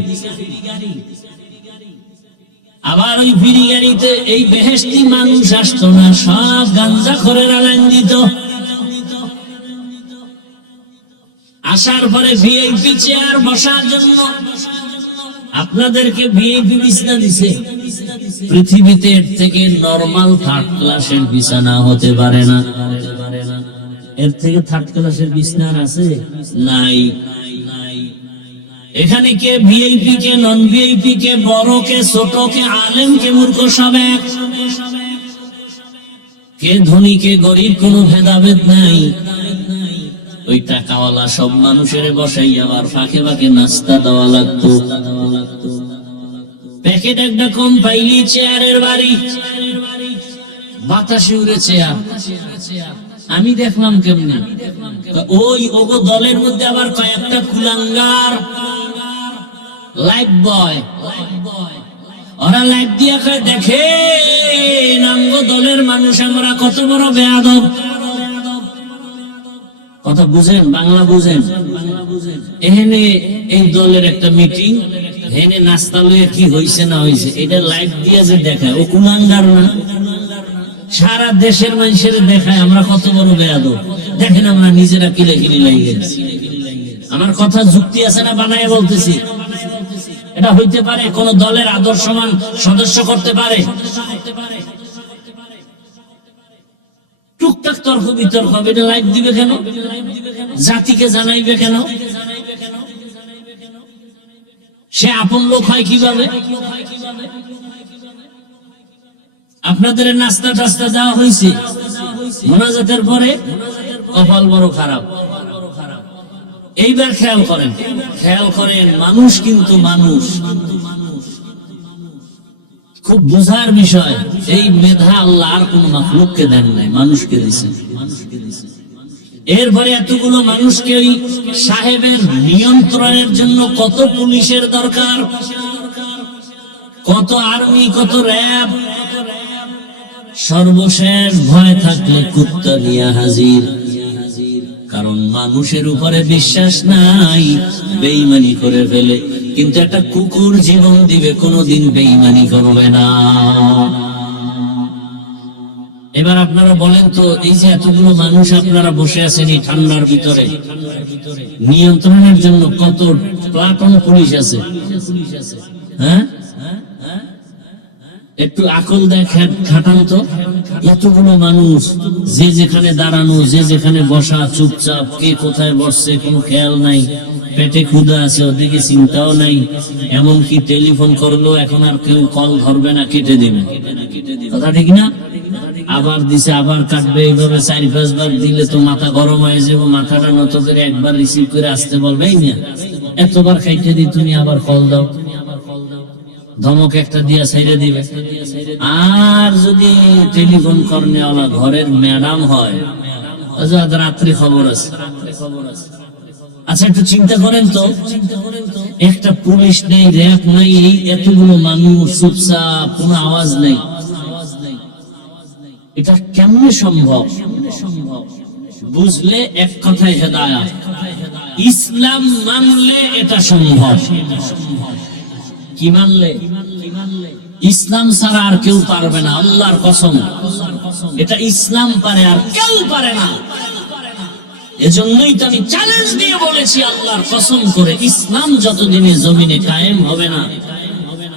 আবার ওই ফ্রি গাড়িতে এই বেহেশতি মানুষ আসতো না, সব গাঞ্জাখোরেরা লাইন দিত। আসার পরে ভিআইপি চেয়ার বসার জন্য আপনাদেরকে ভিআইপি বিছানা দিছে। পৃথিবীতে এর থেকে নরমাল থার্ড ক্লাসের বিছানা হতে পারে না। এর থেকে থার্ড ক্লাসের বিছানা আছে? নাই। এখানে কে ভিআইপি, কে নন ভিআইপি, কে বড়, কে ছোট, কে আলেম, কে মূর্খ, সব এক। কে ধনী, কে গরিব, কোনো ভেদাভেদ নাই। ওই টাকাওয়ালা সব মানুষের বসাই আবার ফাঁকে ফাঁকে নাস্তা দেওয়া লাগতো। প্যাকেট একটা কম পাইলি চেয়ারের বাড়ি, বাতাসে উড়ে চেয়ার। আমি দেখলাম কেমনে, ওই ওগো দলের মধ্যে আবার কয়েকটা কুলাঙ্গার লাইফ বয়, ওরা লাইফ দিয়া কয়, দেখে নাঙ্গ দলের মানুষ আমরা কত বড় বেয়াদব। কথা বুঝেন, বাংলা বুঝেন? এখানে এই দলের একটা মিটিং, এখানে নাস্তা লইয়া কি হয়েছে না হয়েছে এটা লাইভ দিয়ে যে দেখায়, ও কুলাঙ্গার না? সারা দেশের মানুষের দেখায় আমরা কত বড় বেয়াদব। দেখেন আমরা নিজেরা কিলে কিনে লাগিয়ে গেছি। আমার কথা যুক্তি আছে না বানায় বলতেছি? এটা হইতে পারে কোন দলের আদর্শমান সদস্য করতে পারে? টুকটাক তর্ক বিতর্ক এটা লাইভ দিবে কেন? জাতিকে জানাইবে কেন? সে আপন লোক হয় কিভাবে? আপনাদের নাস্তা টাস্তা দেওয়া হয়েছে, মোনাজাতের পরে কপাল বড় খারাপ। এইবার খেয়াল করেন, খেয়াল করেন, মানুষ কিন্তু মানুষ, খুব বুঝার বিষয়। এই মেধা আল্লাহ আর কোন মাখলুককে দেন নাই, মানুষকে দিয়েছেন। এরপরে এতগুলো মানুষকে ওই সাহেবের নিয়ন্ত্রণের জন্য কত পুলিশের দরকার, কত আর্মি, কত র্যাব। সর্বশেষ ভয় থাকলে কুত্তা নিয়ে হাজির। কারণ মানুষের উপরে বিশ্বাস নাই, বেঈমানি করে ফেলে। কিন্তু একটা কুকুর জীবন দিবে, কোনোদিন বেঈমানি করবে না। এবার আপনারা বলেন তো, এই যে এতগুলো মানুষ আপনারা বসে আছেন এই ঠান্ডার ভিতরে, নিয়ন্ত্রণের জন্য কত প্লাটুন পুলিশ আছে? হ্যাঁ, একটু আকল দেখেন, খাটান তো। এতগুলো মানুষ, যে যেখানে দাঁড়ানো, যে যেখানে বসা, চুপচাপ, কে কোথায় বসছে কোনো খেয়াল নাই। পেটে ক্ষুধা আছে, ওদিকে চিন্তাও নাই। এমনকি টেলিফোন করলো এখন আর কেউ কল ধরবে না, কেটে দেবে। কথা ঠিক না? আবার দিছে, আবার কাটবে। এইভাবে 4-5 বার দিলে তো মাথা গরম হয়ে যাবে। মাথাটা নত করে একবার রিসিভ করে আসতে বলবে, না এতবার খাইতে দি, তুমি আবার কল দাও। ধমক একটা দিয়া ছেড়ে দিবে। আর যদি টেলিফোন কর্নেওয়ালা ঘরের ম্যাডাম হয়, রাত্রি খবর আছে। আচ্ছা একটু চিন্তা করেন তো, একটা পুলিশ নেই, র্যাব নেই, এই এতগুলো মানুষ চুপচাপ, কোনো আওয়াজ নেই। এটা কেমনে সম্ভব? বুঝলে এক কথায় হেদায়েত। ইসলাম মানলে এটা সম্ভব। কি মানলে? ইসলাম ছাড়া আর কেউ পারবে না, আল্লাহর কসম। এটা ইসলাম পারে, আর কেউ পারে না। এজন্যই তো আমি চ্যালেঞ্জ দিয়ে বলেছি, আল্লাহর কসম করে, ইসলাম যতদিনে জমিনে কায়েম হবে না,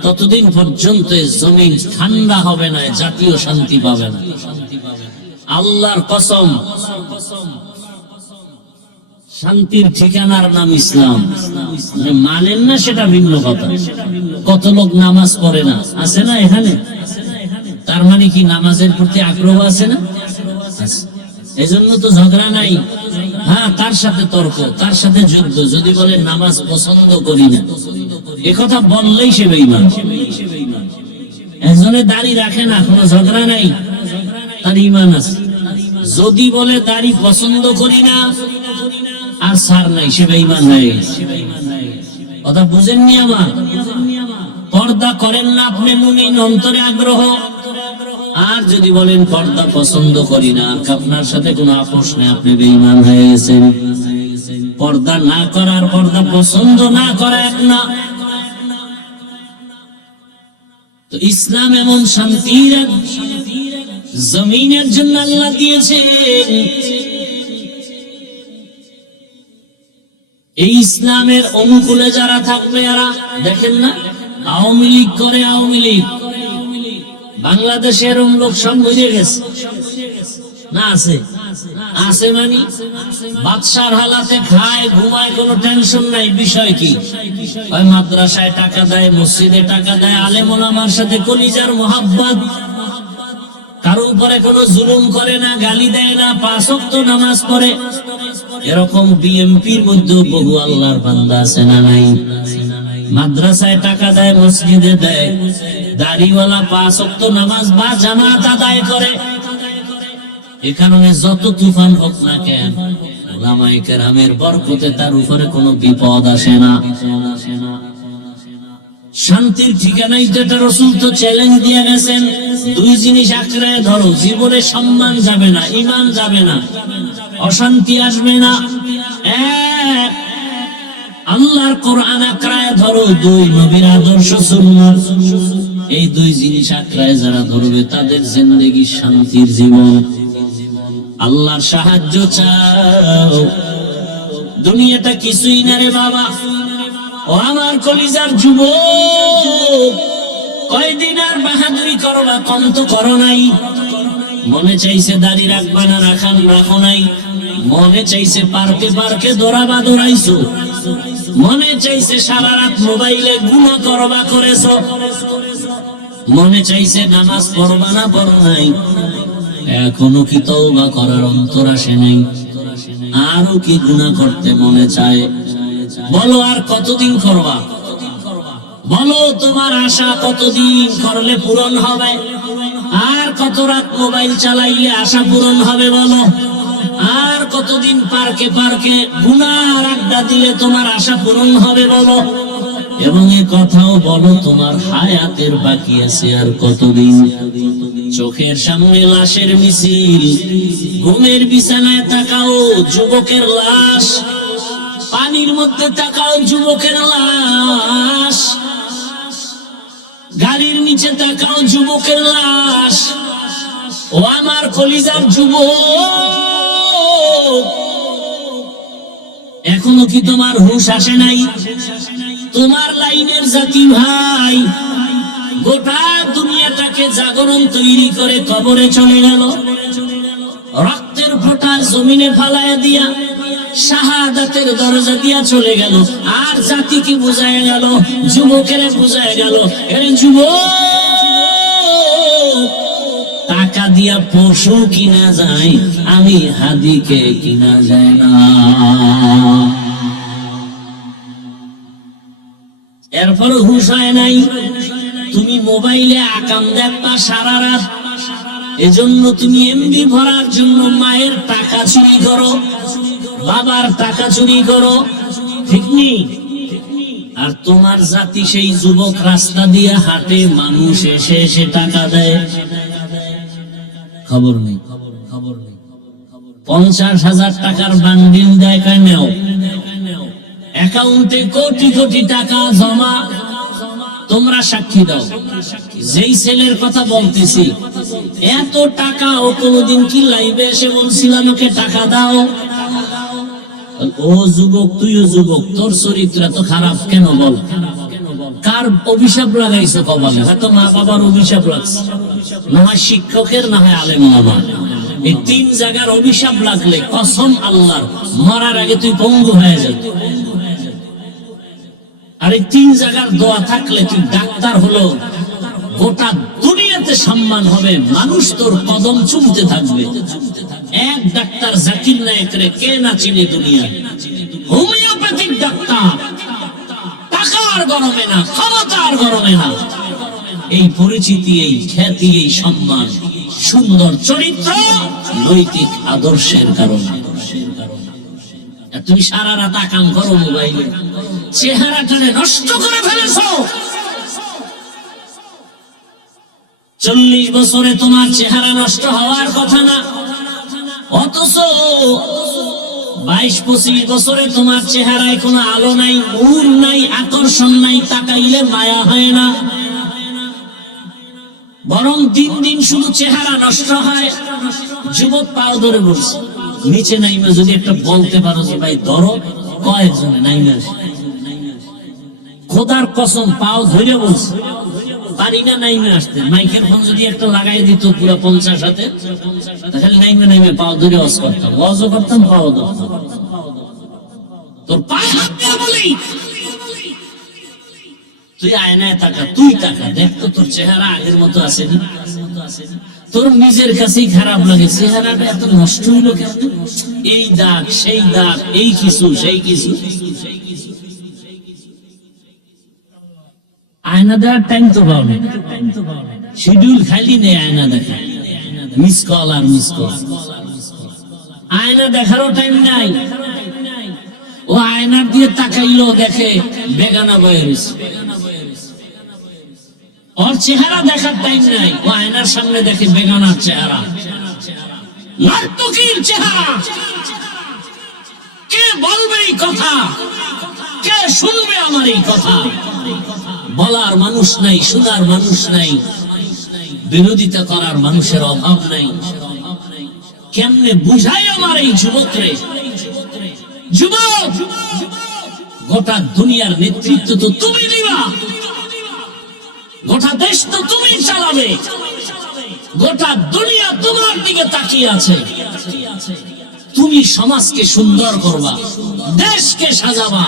ততদিন পর্যন্ত জমিন ঠান্ডা হবে না, জাতীয় শান্তি পাবে না। আল্লাহর কসম। শান্তির ঠিকানার নাম ইসলাম। মানেন না সেটা ভিন্ন কথা। কত লোক নামাজ পড়ে না, আছে না এখানে? তার মানে কি নামাজের প্রতি আগ্রহ আছে না? এজন্য তো ঝগড়া নাই। হ্যাঁ, তার সাথে তর্ক, তার সাথে যুদ্ধ। যদি বলে নামাজ পছন্দ করি না, এ কথা বললেই সে বেঈমান। একজনে দাড়ি রাখে না, কোনো ঝগড়া নাই, তার ঈমান আছে। যদি বলে দাড়ি পছন্দ করি না আর সার নাই, সে বেঈমান হয়ে গেছে। কথা বুঝেননি আমার? পর্দা করেন না আপনি মুমিন, অন্তরে আগ্রহ। আর যদি বলেন পর্দা পছন্দ করি না, আপনার সাথে কোনো আপোষ নেই, আপনি বেঈমান হয়ে গেছেন। পর্দা না করার পর্দা পছন্দ না করা এক না। তো ইসলাম এমন শান্তির জমিনের জন্য আল্লাহ দিয়েছে। এই ইসলামের অনুকূলে যারা থাকবে, এরা দেখেন না আওয়ামী লীগ করে, আওয়ামী লীগ। বাংলাদেশের লোক সব বুঝে গেছে না, আছে আছে মানে বাদশার হালাতে খায়, ঘুমায়, কোনো টেনশন নাই। বিষয় কি? ওই মাদ্রাসায় টাকা দেয়, মসজিদে টাকা দেয়, আলেম ওলামার সাথে কলিজার মোহাব্বত, কারো উপরে কোনো জুলুম করে না, গালি দেয় না, 5 ওয়াক্ত নামাজ পড়ে। এরকম বিএমপির মধ্যে বহু আল্লাহর বান্দা আছে না নাই? মাদ্রাসায় টাকা দেয়, মসজিদে দেয়, দাড়িওয়ালা 5 ওয়াক্ত নামাজ বা জামাত আদায় করে। এ কারণে যত তুফান হোক না কেন, উলামায়ে কেরামের বরকতে তার উপরে কোনো বিপদ আসে না। শান্তির ঠিকানাই তো এটা। রাসূল তো চ্যালেঞ্জ দিয়ে গেছেন, 2 জিনিস আঁকড়ে ধরো, জীবনে সম্মান যাবে না, ঈমান যাবে না, অশান্তি আসবে না। 1, আল্লাহর কোরআন আঁকড়ে ধরো, 2, নবীর আদর্শ সুন্নাত। এই 2 জিনিস আঁকড়ে যারা ধরবে, তাদের জিন্দেগি শান্তির জীবন। আল্লাহর সাহায্য চাও, দুনিয়াটা কিছুই না রে বাবা। ও আমার কলিজার যুবক, কয়দিন আর বাহাদুরি করবা, কম তো করো নাই। মনে চাইছে দাড়ি রাখবা না, রাখো নাই। মনে চাইছে পার্কে পার্কে দৌড়াবা, দৌড়াইছো। মনে চাইছে সারা রাত মোবাইলে গুনাহ করবা, করেছো। মনে চাইছে নামাজ পড়বা না, পড়ো নাই। এখনো কি তওবা করার অন্তর আসে নাই? আরো কি গুনাহ করতে মনে চায়? বলো আর কতদিন করবা? বলো তোমার আশা কতদিন করলে পূরণ হবে? আর কত রাত মোবাইল চালাইলে আশা পূরণ হবে? বলো আর কতদিন পার্কে পার্কে গুনার আড্ডা দিলে তোমার আশা পূরণ হবে? বলো। এবং এ কথাও বলো, তোমার হায়াতের বাকি আছে আর কতদিন? চোখের সামনে লাশের মিছিল, ঘুমের বিছানায় তাকাও, যুবকের লাশ। পানির মধ্যে তাকাও, যুবকের লাশ। গাড়ির নিচে তাকাও, যুবকের লাশ। ও আমার কলিজার যুবক, এখনো কি তোমার হুঁশ আসে নাই? তোমার লাইনের জাতি ভাই গোটা দুনিয়াটাকে জাগরণ তৈরি করে কবরে চলে গেল। রক্তের ফোঁটা জমিনে ফালায়া দিয়া শাহাদাতের দরজা দিয়া চলে গেল। আর জাতিকে বুঝায় গেল, যুবকের বুঝায় গেল, এরে যুবক, টাকা দিয়া পশু কিনা যায়, আমি হাদিকে কিনা যায় না। এরপর হুঁশ হয় নাই। তুমি মোবাইলে আকাম দেখবা সারা রাত, এজন্য তুমি এমবি ভরার জন্য মায়ের টাকা চুরি করো, বাবার টাকা চুরি করো, ঠিক নেই? আর তোমার জাতি সেই যুবক রাস্তা দিয়ে হাঁটে, মানুষ এসে এসে টাকা দেয়, খবর নেই। 50,000 টাকার বান্ডিল দেয়, কেন? অ্যাকাউন্টে কোটি কোটি টাকা জমা। তোমরা সাক্ষী দাও, যেই ছেলের কথা বলতেছি, এত টাকা ও কোনদিন কি লাইভে এসে বলছিল আমাকে টাকা দাও? ও যুবক, তুইও যুবক, তোর চরিত্র তো খারাপ কেন? বল, কার অভিশাপ লাগাইছো কপালে? হয়তো মা বাবার অভিশাপ লাগছে, না হয় শিক্ষকের, না হয় আলেম ওলামার। এই 3 জায়গার অভিশাপ লাগলে কসম আল্লাহর, মরার আগে তুই পঙ্গু হয়ে যাবি। আর এই 3 জায়গার দোয়া থাকলে তুই ডাক্তার হলো, গোটা দুনিয়াতে সম্মান হবে, মানুষ তোর কদম চুমতে থাকবে। এক ডাক্তার জাকির নায়েকরে কে না চিনে দুনিয়া, হোমিওপ্যাথিক ডাক্তার, টাকার গরমে না, ক্ষমতার গরমে না, এই পরিচিতি, এই খ্যাতি, এই সম্মান, সুন্দর চরিত্র, নৈতিক আদর্শের কারণে। তুমি সারা রাত আকাম করো মোবাইলে, চেহারাটারে নষ্ট করে ফেলেছো। 40 বছরে তোমার চেহারা নষ্ট হওয়ার কথা না, অথচ 22-25 বছরে তোমার চেহারায় কোনো আলো নাই, নূর নাই, আকর্ষণ নাই, তাকাইলে মায়া হয় না, বরং দিন দিন শুধু চেহারা নষ্ট হয়। যুবক পাও ধরে বলছে, নিচে নাইমে যদি একটা বলতে পারো যে ভাই ধরো, কয়েকজনে নাইমে আসে। খোদার কসম পাও ধরে বলছে, পারি না নাইমে আসতে। মাইকের ফোন যদি একটা লাগাই দিত পুরো 50 হাতে, তাহলে নাইমে নাইমে পাও ধরে ওয়াজ করতাম, ওয়াজও করতাম, পাও ধরতাম। তোর পায়ে হাত দিয়ে বলি, তুই আয়নায় তাকা, তুই তাকা, দেখ তো তোর চেহারা আগের মতো আছে না। তোর নিজের কাছেই খারাপ লাগে, চেহারাটা এত নষ্ট হইলো কেন? এই দাগ, সেই দাগ, এই কিছু, সেই কিছু। আয়না দেওয়ার টাইম তো পাও না, শিডিউল খালি নেই আয়না দেখা, মিস কল আর মিস কল। আয়না দেখারও টাইম নাই। ও আয়নার দিয়ে তাকাইলো, দেখে বেগানা বয়ে রয়েছে। ওর চেহারা দেখার টাইম নাই, ও আয়নার সামনে দেখে বেগানার চেহারা, নর্তকীর চেহারা। কে বলবে এই কথা? কে শুনবে আমার এই কথা? বলার মানুষ নাই, শোনার মানুষ নাই, বিরোধিতা করার মানুষের অভাব নাই। কেমনে বুঝাই আমার এই যুবকরে? যুবক, গোটা দুনিয়ার নেতৃত্ব তো তুমি দিবা, গোটা দেশ তো তুমি চালাবে, গোটা দুনিয়া তোমার দিকে তাকিয়ে আছে। তুমি সমাজকে সুন্দর করবা, দেশকে সাজাবা,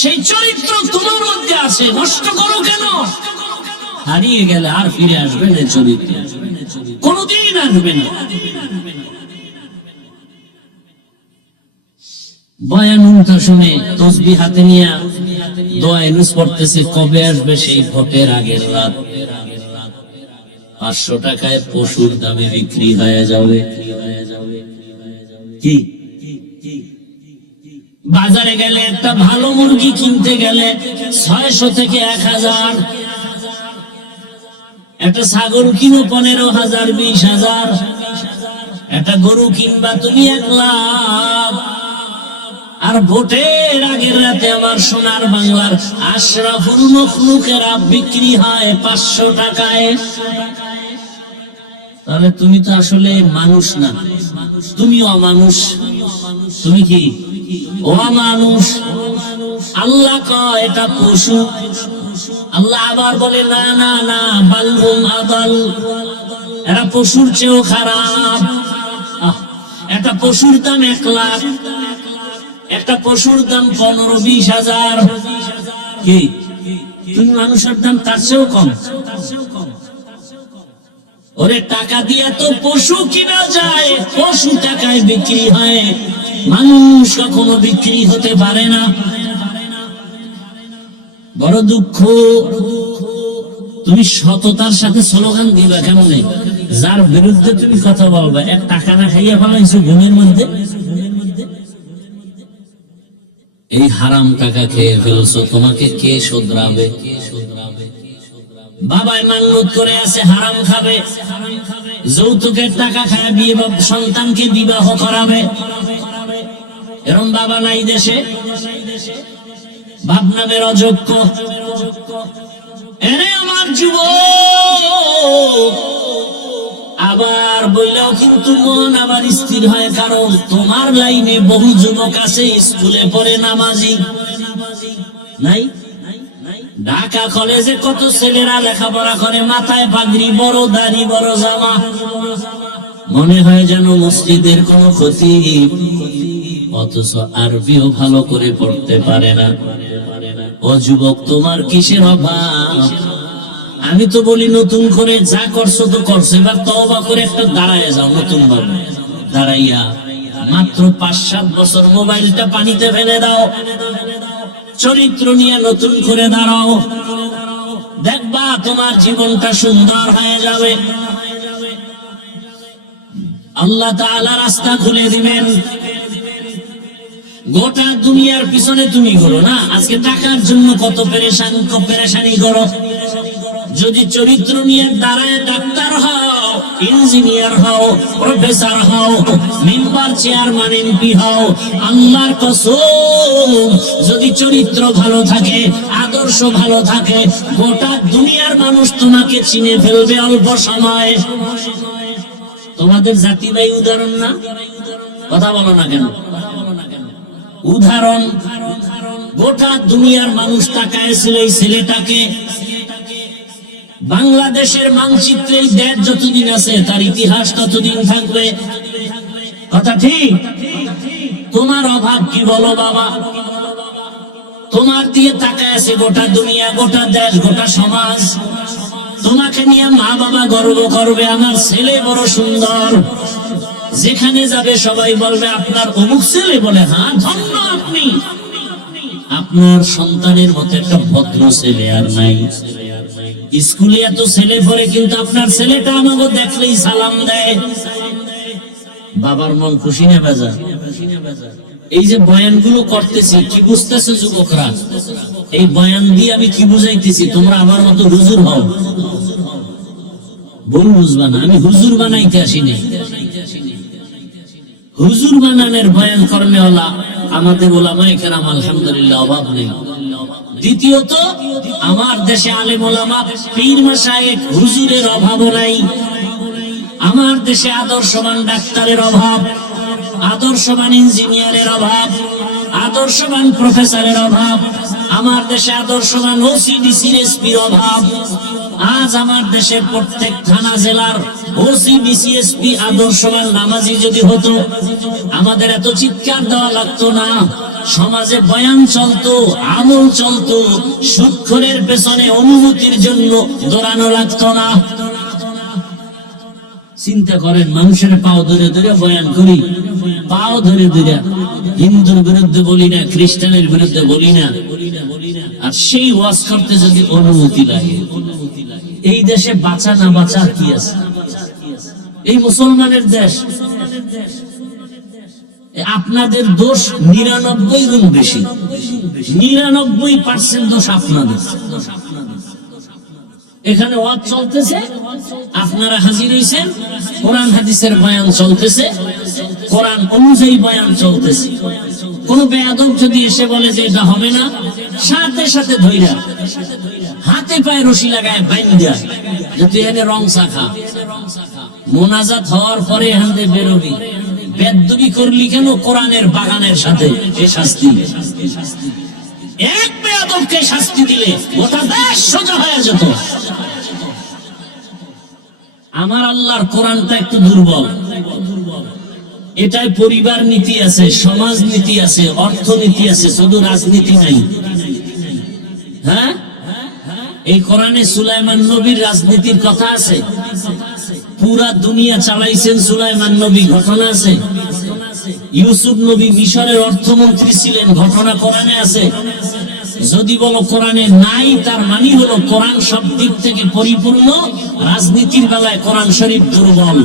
সেই চরিত্র তোমার মধ্যে আছে। নষ্ট করো কেন? হারিয়ে গেলে আর ফিরে আসবে না, চরিত্র কোনদিন আসবে না। বয়ান উল্টা শুনে তসবিহ হাতে নিয়ে দোয়া ইউনুস পড়তেছে, কবে আসবে সেই ভোটের আগের রাত। 500 টাকায় পশুর দামে বিক্রি হয়ে যাবে। কি বাজারে গেলে একটা ভালো মুরগি কিনতে গেলে 600 থেকে 1000, একটা ছাগল কিনো 15,000, 20,000, একটা গরু কিনবা তুমি 1 লাখ। আর ভোটের আগের রাতে আমার সোনার বাংলার আশরাফুল মখলুকেরা বিক্রি হয় 500 টাকায়। তাহলে তুমি তো আসলে মানুষ না, তুমি অমানুষ। তুমি কি অমানুষ? আল্লাহ কয় এটা পশু। আল্লাহ আবার বলে না না না, বালহুম আদাল, এরা পশুর চেয়েও খারাপ। একটা পশুর দাম 1 লাখ, একটা পশুর দাম 15-20,000। কি তুমি মানুষের দাম তার চেয়েও কম? ওরে টাকা দিয়া তো পশু কিনা যায়, পশু টাকায় বিক্রি হয়, মানুষ কখনো বিক্রি হতে পারে না। বড় দুঃখ। তুমি সততার সাথে স্লোগান দিবা কেমনে? যার বিরুদ্ধে তুমি কথা বলবা, 1 টাকা না খাইয়া ফেলাইছো ঘুমের মধ্যে, এই হারাম টাকা খেয়ে ফেলছো, তোমাকে কে শোধরাবে? বাবাই মান্নত করে আছে হারাম খাবে, যৌতুকের টাকা খায় বিয়ে সন্তানকে বিবাহ করাবে। এরম বাবা নাই দেশে, বাপ নামের অযোগ্য। এরে আমার যুবক, আবার বইলেও কিন্তু মন আবার স্থির হয়, কারণ তোমার লাইনে বহু যুবক আছে স্কুলে পড়ে নামাজি নাই। ঢাকা কলেজে কত ছেলেরা লেখাপড়া করে, মাথায় পাগড়ি, বড় দাড়ি, বড় জামা, মনে হয় যেন মসজিদের কোনো খতিব, অথচ আরবিও ভালো করে পড়তে পারে না। ও যুবক, তোমার কিসের অভাব? আমি তো বলি নতুন করে যা করছো তো করছো, এবার তওবা করে একটা দাঁড়ায় যাও, নতুন ভাবে দাঁড়াইয়া মাত্র 5-7 বছর মোবাইলটা পানিতে ফেলে দাও, চরিত্র নিয়ে নতুন করে দাঁড়াও, দেখবা তোমার জীবনটা সুন্দর হয়ে যাবে। আল্লাহ তাআলা রাস্তা খুলে দিবেন। গোটা দুনিয়ার পিছনে তুমি ঘোরো না, আজকে টাকার জন্য কত পেরেশানি করো। যদি চরিত্র নিয়ে দাঁড়ায় ডাক্তার হও, ইঞ্জিনিয়ার হও, প্রফেসর হও, মেম্বার, চেয়ারম্যান, এমপি হও, আল্লাহর কসম, যদি চরিত্র ভালো থাকে, আদর্শ ভালো থাকে, গোটা দুনিয়ার মানুষ তোমাকে চিনে ফেলবে অল্প সময়। তোমাদের জাতি ভাই উদাহরণ না? কথা বলো না কেন? উদাহরণ। গোটা দুনিয়ার মানুষ তাকায়ছিল এই ছেলেটাকে। বাংলাদেশের মানচিত্রে দেশ যতদিন আছে তার ইতিহাস ততদিন থাকবে। কথা ঠিক? তোমার অভাব কি বলো বাবা? তোমার দিয়ে তাকায় আছে গোটা দুনিয়া, গোটা দেশ, গোটা সমাজ। তোমাকে নিয়ে মা বাবা গর্ব করবে, আমার ছেলে বড় সুন্দর। যেখানে যাবে সবাই বলবে আপনার অমুক ছেলে, বলে হ্যাঁ ধন্য আপনি। আপনার সন্তানের মতো একটা ভদ্র ছেলে আর নাই। স্কুলে এত ছেলে পড়ে, কিন্তু আপনার ছেলেটা আমাকে দেখলেই সালাম দেয়। বাবার মন খুশি না বেজার? এই যে বয়ানগুলো করতেছি, কি বুঝতেছে যুবকরা? এই বয়ান দিয়ে আমি কি বুঝাইতেছি? তোমরা আমার মতো হুজুর হও। ভুল বুঝবা না, আমি হুজুর বানাইতে আসিনি। হুজুর বানানোর বয়ান কর্মেওয়ালা আমাদের ওলামায়ে কেরাম আলহামদুলিল্লাহ অভাব নেই। দ্বিতীয়ত, আমার দেশে আলেম ওলামা, পীর মাশায়েখ, হুজুরের অভাবও নাই। আমার দেশে আদর্শবান ডাক্তারের অভাব, আদর্শবান ইঞ্জিনিয়ারের অভাব, আদর্শবান প্রফেসরের অভাব। আমার দেশে আদর্শবান ওসি, ডিসি, এসপির অভাব। আজ আমার দেশের প্রত্যেক থানা জেলার ওসি, ডিসি, এসপি আদর্শবান নামাজি যদি হতো, আমাদের এত চিৎকার দেওয়া লাগতো না। সমাজে বয়ান চলতো, আমল চলতো, সুদখোরের পেছনে অনুমতির জন্য দৌড়ানো লাগতো না। চিন্তা করেন, মানুষের পাও ধরে ধরে বয়ান করি, পাও ধরে ধরে। হিন্দুর বিরুদ্ধে বলি না, খ্রিস্টানের বিরুদ্ধে বলি না, আর সেই ওয়াজ করতে যদি অনুমতি লাগে। এই দেশে বাঁচা না বাঁচা কি আছে? এই মুসলমানের দেশ। আপনাদের দোষ 99 গুণ বেশি, 99% দোষ আপনাদের। এখানে ওয়াজ চলতেছে, আপনারা হাজির হইছেন, কোরআন হাদিসের বয়ান চলতেছে, কোরআন অনুযায়ী বয়ান চলতেছে। কোন বেয়াদব যদি এসে বলে যে এটা হবে না, সাথে সাথে ধইরা হাতে পায়ে রশি লাগায় বাইন্দা, যদি এখানে রং শাখা মোনাজাত হওয়ার পরে এখান থেকে বেরোবি। বেদবি করলি কেন কোরআনের বাগানের সাথে? এ শাস্তি। এক বেয়াদবকে শাস্তি দিলে গোটা দেশ সোজা হয়ে যেত। আমার আল্লাহর কোরআনটা একটু দুর্বল। এটাই পরিবার নীতি আছে, সমাজ নীতি আছে, অর্থনীতি আছে, শুধু রাজনীতি নাই। হ্যাঁ, এই কোরআনে সুলাইমান নবীর রাজনীতির কথা আছে। পুরা দুনিয়া চালাইছেন সুলাইমান নবী, ঘটনা আছে। ইউসুফ নবী মিশরের অর্থমন্ত্রী ছিলেন, ঘটনা কোরআনে আছে। যদি বলো কোরআনে নাই, তার মানে হলো কোরআন সব দিক থেকে পরিপূর্ণ, রাজনীতির বেলায় কোরআন শরীফ দুর্বল।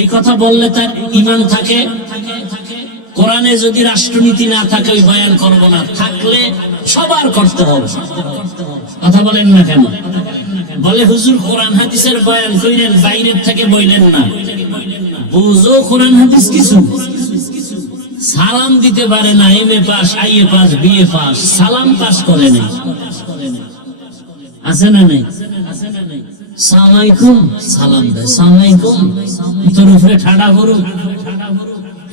এই কথা বললে তার ঈমান থাকে? কোরআনে যদি রাষ্ট্রনীতি না থাকে ওই বয়ান করব না, থাকলে সবার করতে হবে। কথা বলেন না কেন? বলে হুজুর কোরআন হাদিসের বয়ান কইলেন, বাইরের থেকে বইলেন না। বুঝো কোরআন হাদিস কিছু? সালাম দিতে পারে না, MA pass, IA pass, BA pass, সালাম পাস করে না। আছে না নাই? সালামালাইকুম সালাম দেয়, সালামালাইকুম তোর উপরে ঠাডা করুক,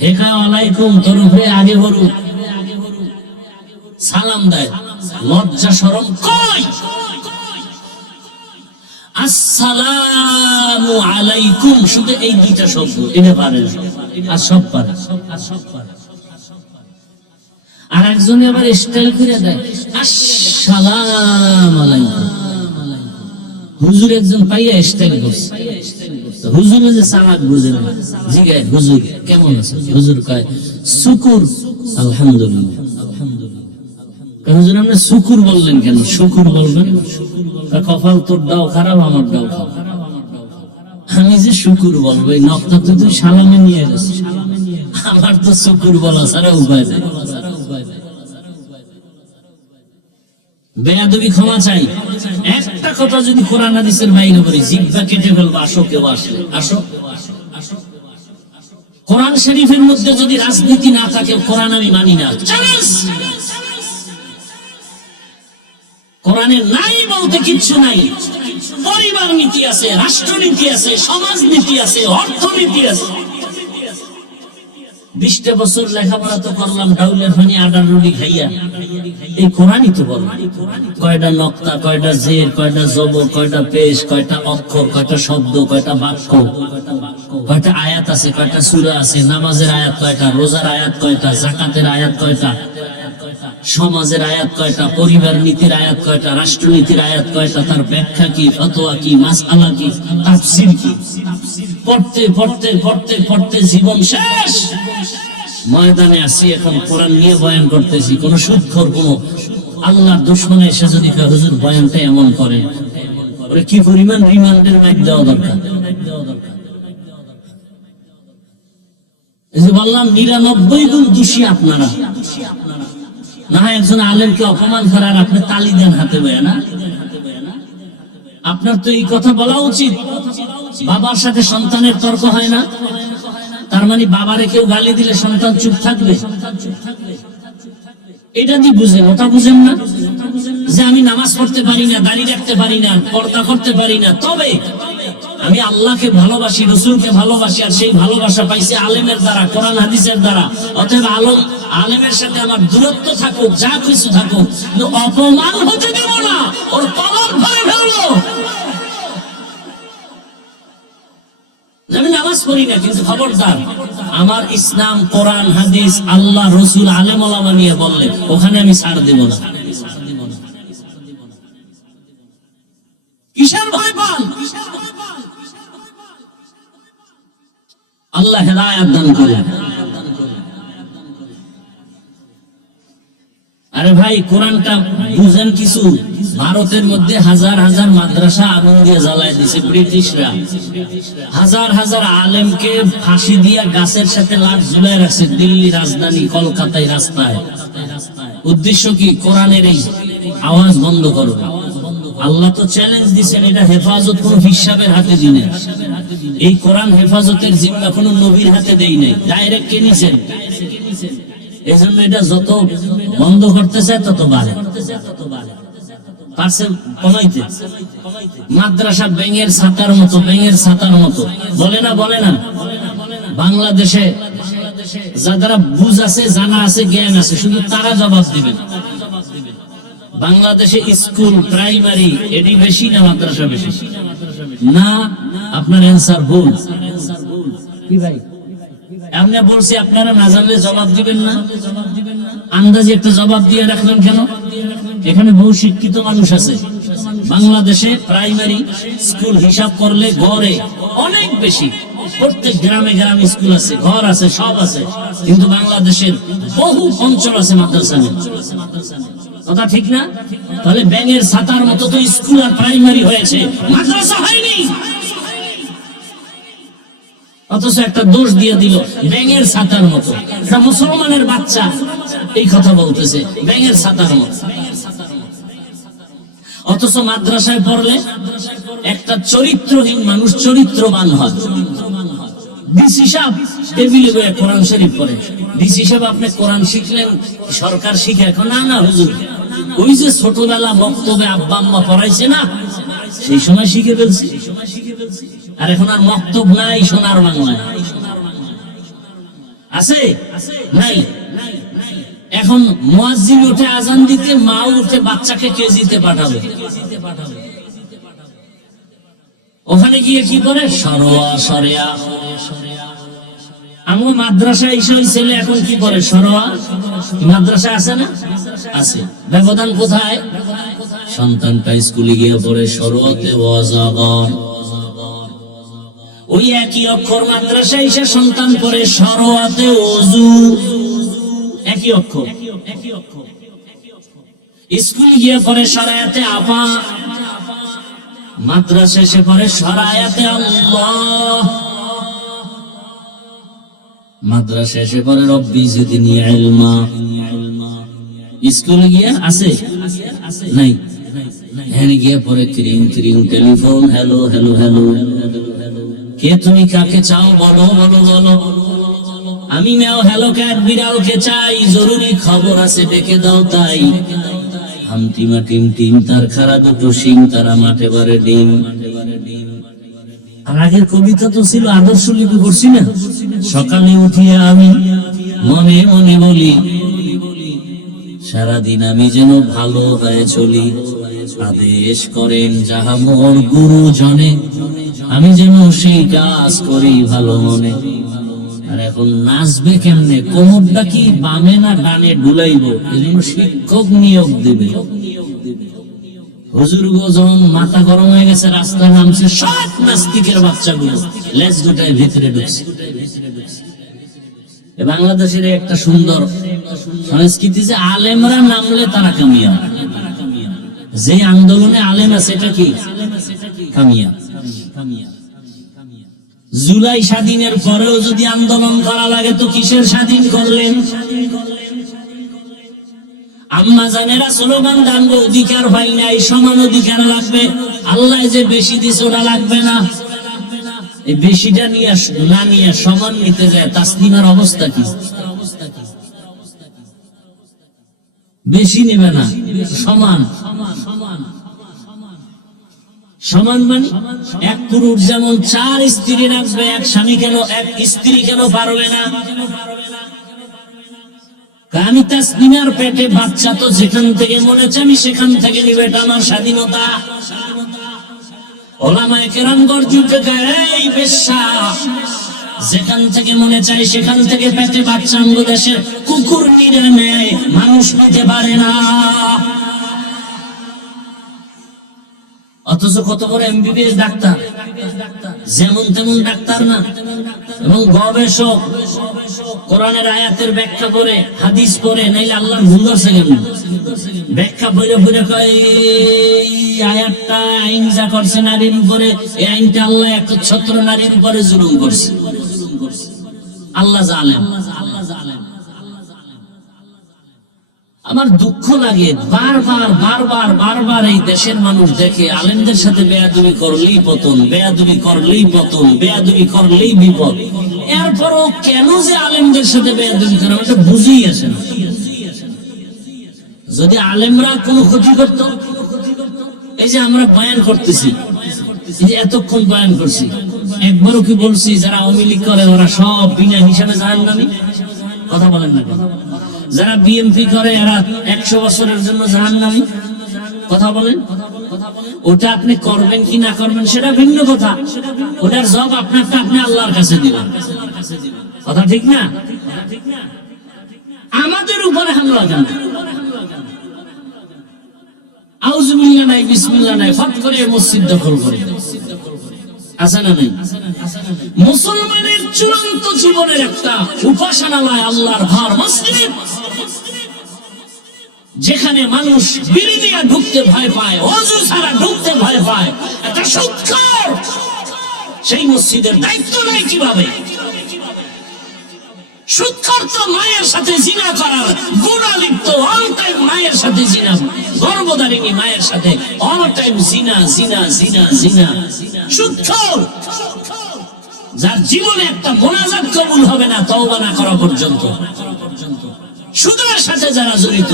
হেকা ওয়ালাইকুম তোর উপরে আগে করুক, সালাম দেয়। লজ্জা শরম কই? আসসালামু আলাইকুম, শুধু এই দুইটা শব্দ এটা পারে, আর সব পারে। আর একজনে আবার স্টাইল করে দেয় আসসালামু আলাইকুম। হুজুর একজন পাইয়া স্টাইল করছে, হুজুরে যে সালাক বুঝে না, জিগায় হুজুর কেমন আছে, হুজুর কয় শুকুর আলহামদুলিল্লাহ। হুজুর আপনি শুকুর বললেন কেন? শুকুর বলবেন, কপাল তোর দাও খারাপ, আমার দাও খারাপ। আমি যে শুকুর বলবো, এই নকটা তো তুই সালামে নিয়ে গেছে, আমার তো শুকুর বলা ছাড়া উপায় নেই। বেয়াদবি ক্ষমা চাই। একটা কথা যদি কোরআন হাদিসের বাইরে করি, জিহ্বা কেটে ফেলবো। আসো, কেউ আসলে আসো। কোরআন শরীফের মধ্যে যদি রাজনীতি না থাকে, কোরআন আমি মানি না। কোরআনে নাই বলতে কিচ্ছু নাই। পরিবার নীতি আছে, রাষ্ট্রনীতি আছে, সমাজ নীতি আছে, অর্থনীতি আছে। 20টা বছর লেখাপড়া তো করলাম ডাউলের পানি আডার রুটি খাইয়া, এই কোরআনই তো বল। কয়টা নক্তা, কয়টা জের, কয়টা জবর, কয়টা পেশ, কয়টা অক্ষর, কয়টা শব্দ, কয়টা বাক্য, কয়টা আয়াত আছে, কয়টা সূরা আছে, নামাজের আয়াত কয়টা, রোজার আয়াত কয়টা, যাকাতের আয়াত কয়টা, সমাজের আয়াত কয়টা, পরিবার নীতির আয়াত কয়টা, রাষ্ট্রনীতির আয়াত কয়টা, তার ব্যাখ্যা কি, ফতোয়া কি, মাসআলা কি, তাফসীর কি। পড়তে পড়তে পড়তে পড়তে জীবন শেষ। ময়দানে আসি, এখন কোরআন নিয়ে বয়ান করতেছি। কোন সুদখোর, কোন আল্লাহর দুশমন এসে যদি হুজুর বয়ানটা এমন করে, ওরে কি পরিমাণ রিমান্ডের মাইক দেওয়া দরকার। এই যে বললাম 99 গুণ দোষী আপনারা। না একজন আলেমকে অপমান করার আপনি তালি দেন হাতে বয়ে না? আপনার তো এই কথা বলা উচিত। বাবার সাথে সন্তানের তর্ক হয় না, তার মানে বাবারে কেউ গালি দিলে সন্তান চুপ থাকবে? এটা কি বুঝেন? ওটা বুঝেন না যে আমি নামাজ পড়তে পারি না, দাড়ি রাখতে পারি না, পর্দা করতে পারি না, তবে আমি আল্লাহকে ভালোবাসি, রসুলকে ভালোবাসি, আর সেই ভালোবাসা পাইছি আলেমের দ্বারা, কোরআন হাদিসের দ্বারা। অতএব আলেমের সাথে আমার দূরত্ব থাকুক, যা কিছু থাকুক, কিন্তু অপমান হতে দেব না। ওর কলম ধরে ফেলবো। আমি নামাজ পড়ি না, কিন্তু খবরদার আমার ইসলাম, কোরআন, হাদিস, আল্লাহ, রসুল, আলেম ওলামা নিয়ে বললে ওখানে আমি ছাড় দেব না। কিসের ভয় পান? আল্লাহ হেদায়েত দান করুন। আরে ভাই, কোরআনটা বুঝেন কিছু? ভারতের মধ্যে হাজার হাজার মাদ্রাসা আগুন দিয়ে জ্বালায় দিছে ব্রিটিশরা। হাজার হাজার আলেমকে ফাঁসি দিয়া গাছের সাথে লাশ ঝুলায় রাখছে দিল্লি রাজধানী কলকাতায় রাস্তায়। উদ্দেশ্য কি? কোরআনের এই আওয়াজ বন্ধ করো। আল্লাহ তো চ্যালেঞ্জ দিচ্ছেন, এটা হেফাজত কোন হিসাবের হাতে দিনে। এই কোরআন হেফাজতের জিম্মা কোন নবীর হাতে দেই নাই, ডাইরেক্ট কে নিছেন। এই জন্য এটা যত বন্ধ করতে চায় তত বাড়ে। মাদ্রাসা ব্যাঙের ছাতার মতো, ব্যাঙের ছাতার মতো। বলে না, বলে না? বাংলাদেশে যারা বুঝ আছে, জানা আছে, জ্ঞান আছে, শুধু তারা জবাব দিবেন। বাংলাদেশে স্কুল, প্রাইমারি, এটি বেশি না মাদ্রাসা বেশি? না, আপনার অ্যান্সার ভুল। কি ভাই, আমি বলছি আপনারা না জানলে জবাব দিবেন না? আন্দাজে একটা জবাব দিয়ে রাখবেন কেন? এখানে বহু শিক্ষিত মানুষ আছে। বাংলাদেশে প্রাইমারি স্কুল হিসাব করলে গড়ে অনেক বেশি। প্রত্যেক গ্রামে গ্রামে স্কুল আছে, ঘর আছে, সব আছে, কিন্তু বাংলাদেশের বহু অঞ্চল আছে মাদ্রাসা নেই। কথা ঠিক না? তাহলে ব্যাঙের ছাতার মতো তো স্কুল আর প্রাইমারি হয়েছে, মাদ্রাসা হয়নি। অথচ একটা দোষ দিয়ে দিল ব্যাঙের ছাতার মতো। মুসলমানের বাচ্চা এই কথা বলতেছে ব্যাঙের ছাতার মতো। অথচ মাদ্রাসায় পড়লে একটা চরিত্রহীন মানুষ চরিত্রবান হয়। ডিসি সাহেব টেবিলে বসে কোরআন শরীফ পড়ে। ডিসি সাহেব আপনি কোরআন শিখলেন, সরকার শিখে? এখন না না হুজুর, ওই যে ছোটবেলা বক্তব্যে আব্বা আম্মা পড়াইছে না, সেই সময় শিখে ফেলছি। আর এখন আর মক্তব নাই সোনার বাংলায়। আছে? নাই। এখন মুয়াজ্জিন উঠে আজান দিতে, মা উঠে বাচ্চাকে কেজিতে পাঠাবে। ওখানে গিয়ে কি করে সরোয়া সরেয়া। আমার মাদ্রাসা এসে ছেলে এখন কি করে সরোয়া। মাদ্রাসা আছে না? আছে। ব্যবধান কোথায়? সন্তানটা স্কুলে গিয়ে পড়ে সরোয়াতে ওয়াজাগর, ওই একই অক্ষর মাদ্রাসা এসে সন্তান পড়ে সরোয়াতে ওযু, একই অক্ষর। স্কুলে গিয়ে পড়ে সরায়াতে আপা, মাদ্রাসা এসে পড়ে সরায়াতে আল্লাহ, মাদ্রাসা এসে পড়ে রব্বি জিদনি ইলমা। স্কুলে গিয়ে আছে নাই, এখানে গিয়ে পড়ে ক্রিং ক্রিং টেলিফোন, হ্যালো হ্যালো হ্যালো, কে তুমি কাকে চাও বলো বলো বলো, আমি মেও হ্যালো ক্যাট বিড়ালকে চাই, জরুরি খবর আছে ডেকে দাও তাই। হামটিমা টিম টিম তার খারা দুটো শিং, তারা মাঠে বারে ডিম। আর আগের কবিতা তো ছিল আদর্শ লিপি করছি না, সকালে উঠিয়ে আমি মনে মনে বলি সারাদিন আমি যেন ভালো হয়ে চলি, আদেশ করেন যাহা মোর গুরুজনে, আমি যেন সেই কাজ করি ভালো মনে। আর এখন নাচবে কেমনে, কোমরটা কি বামে না ডানে ডুলাইব, এজন্য শিক্ষক নিয়োগ দেবে। হুজুর যখন মাথা গরম হয়ে গেছে, রাস্তায় নামছে, সব নাস্তিকের বাচ্চাগুলো লেজ দুটায় ভিতরে ঢুকছে। বাংলাদেশের একটা সুন্দর সংস্কৃতি যে আলেমরা নামলে তারা কামিয়া, যে আন্দোলনে আলেম আছে এটা কি কামিয়া। জুলাই স্বাধীনের পরেও যদি আন্দোলন করা লাগে তো কিসের স্বাধীন করলেন? আম্মা জানেরা স্লোগান দানবো, অধিকার পাই নাই, সমান অধিকার লাগবে, আল্লাহ যে বেশি দিছে ওটা লাগবে না। এই বেশিটা নিয়ে না নিয়ে সমান নিতে যায়, তাসলিমার অবস্থা কি? বেশি নেবে না, সমান। সমান মানে এক পুরুষ যেমন 4 স্ত্রী রাখবে, এক স্বামী কেন এক স্ত্রী কেন পারবে না? আমি তাসলিমার পেটে বাচ্চা, তো যেখান থেকে মনে চাই আমি সেখান থেকে নিবে, এটা আমার স্বাধীনতা। ওলামায়ে কেরাম গর্জুকে এই বেশ্যা, যেখান থেকে মনে চাই সেখান থেকে পেটে বাচ্চা আঙ্গ দেশের কুকুর নিয়ে নেয়, মানুষ নিতে পারে না। অথচ কত বড় এমবিবিএস ডাক্তার, যেমন তেমন ডাক্তার না, এবং গবেষক, কোরআনের আয়াতের ব্যাখ্যা করে, হাদিস পড়ে, নাইলে আল্লাহর ভুল ধরছে কেন? ব্যাখ্যা পড়ে পড়ে কয় এই আয়াতটা আইন যা করছে নারীর উপরে, এই আইনটা আল্লাহ একচ্ছত্র নারীর উপরে জুলুম করছে। আল্লাহ জালেম। আমার দুঃখ লাগে, বারবার বারবার বারবার এই দেশের মানুষ দেখে আলেমদের সাথে বেয়াদবি করলেই পতন, বেয়াদবি করলেই পতন, বেয়াদবি করলেই বিপদ। এরপরও কেন যে আলেমদের সাথে বেয়াদবি করে এটা বুঝেই আসে না। যদি আলেমরা কোনো ক্ষতি করত, এই যে আমরা বয়ান করতেছি, এই যে এতক্ষণ বয়ান করছি, একবারও কি বলছি যারা আওয়ামী লীগ করে ওরা সব বিনা হিসাবে জাহান্নামী? কথা বলেন না কেন? যারা বিএনপি করে এরা 100 বছরের জন্য জাহান্নামী? কথা বলেন। ওটা আপনি করবেন কি না করবেন সেটা ভিন্ন কথা, ওটার জবাব আপনারটা আপনি আল্লাহর কাছে দিবেন। কথা ঠিক না? আমাদের উপরে হামলা কেন? আউযুবিল্লাহ নাই, বিসমিল্লাহ নাই, ফট করে মসজিদ দখল করে আছে না নাই? মুসলমানের চূড়ান্ত জীবনের একটা উপাসনালয় আল্লাহর ঘর মসজিদ, যেখানে মানুষ বিড়ি দিয়ে ঢুকতে ভয় পায়, ওযু ছাড়া ঢুকতে ভয় পায়, এটা সুৎখোর। সেই মসজিদের দায়িত্ব নেই কিভাবে? সুৎখোর তো মায়ের সাথে জিনা করার গুনাহ লিপ্ত, অল টাইম মায়ের সাথে জিনা, গর্ভধারিণী মায়ের সাথে অল টাইম জিনা জিনা জিনা জিনা। সুৎখোর, যার জীবনে একটা মোনাজাত কবুল হবে না তওবা না করা পর্যন্ত। সুদের সাথে যারা জড়িত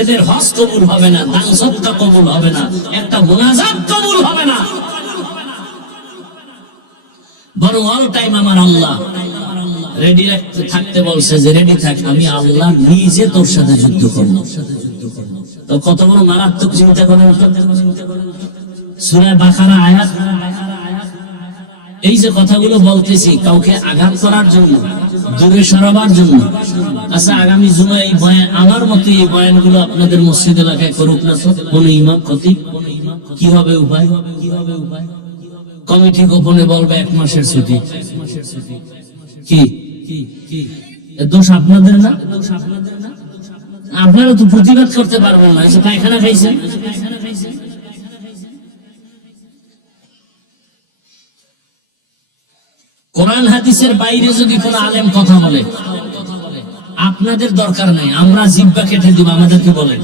এদের হজ কবুল হবে না, দান সদকা কবুল হবে না, একটা মোনাজাত কবুল হবে না। বরং অল টাইম আমার আল্লাহ রেডি থাকতে বলছে, যে রেডি থাক, আমি আল্লাহ নিজে তোর সাথে যুদ্ধ করব। তো কত বড় মারাত্মক চিন্তা করেন। সূরা বাকারা আয়াত এই যে কথাগুলো বলতেছি কাউকে আঘাত করার জন্য, দূরে সরাবার জন্য। আচ্ছা, আগামী জুমায় এই বয়ান, আমার মতে এই বয়ানগুলো আপনাদের মসজিদ এলাকায় করুক না তো কোন ইমাম খতিব? কি হবে উপায়? কমিটি গোপনে বলবে 1 মাসের ছুটি। কি দোষ আপনাদের না? আপনারা তো প্রতিবাদ করতে পারবেন না। পায়খানা খাইছেন, কোরআন হাদিসের বাইরে যদি কোন আলেম কথা বলে আপনাদের দরকার নাই, আমরা জিহ্বা কেটে দিব। আমাদেরকে বলেন,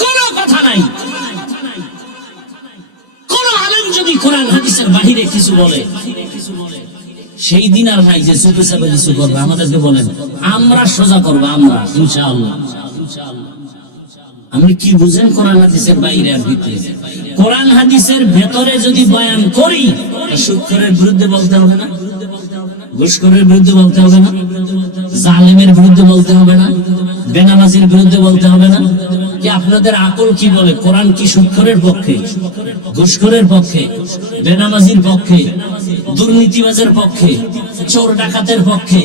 কোন কথা নাই। কোন আলেম যদি কোরআন হাদিসের বাইরে কিছু বলে সেই দিন আর নাই যে চুপে চাপে কিছু করবে। আমাদেরকে বলেন, আমরা সোজা করবো, আমরা ইনশাআল্লাহ। আপনি কি বুঝেন কোরআন হাদিসের বাইরে আর ভিতরে? কোরআন হাদিসের ভেতরে যদি বয়ান করি, সুদখোরের বিরুদ্ধে বলতে হবে না, ঘুষখোরের বিরুদ্ধে বলতে হবে না, জালেমের বিরুদ্ধে বলতে হবে না, বেনামাজির বিরুদ্ধে বলতে হবে না। কি আপনাদের আকল কি বলে? কোরআন কি সুদখোরের পক্ষে, ঘুষখোরের পক্ষে, বেনামাজির পক্ষে, দুর্নীতিবাজের পক্ষে, চোর ডাকাতের পক্ষে,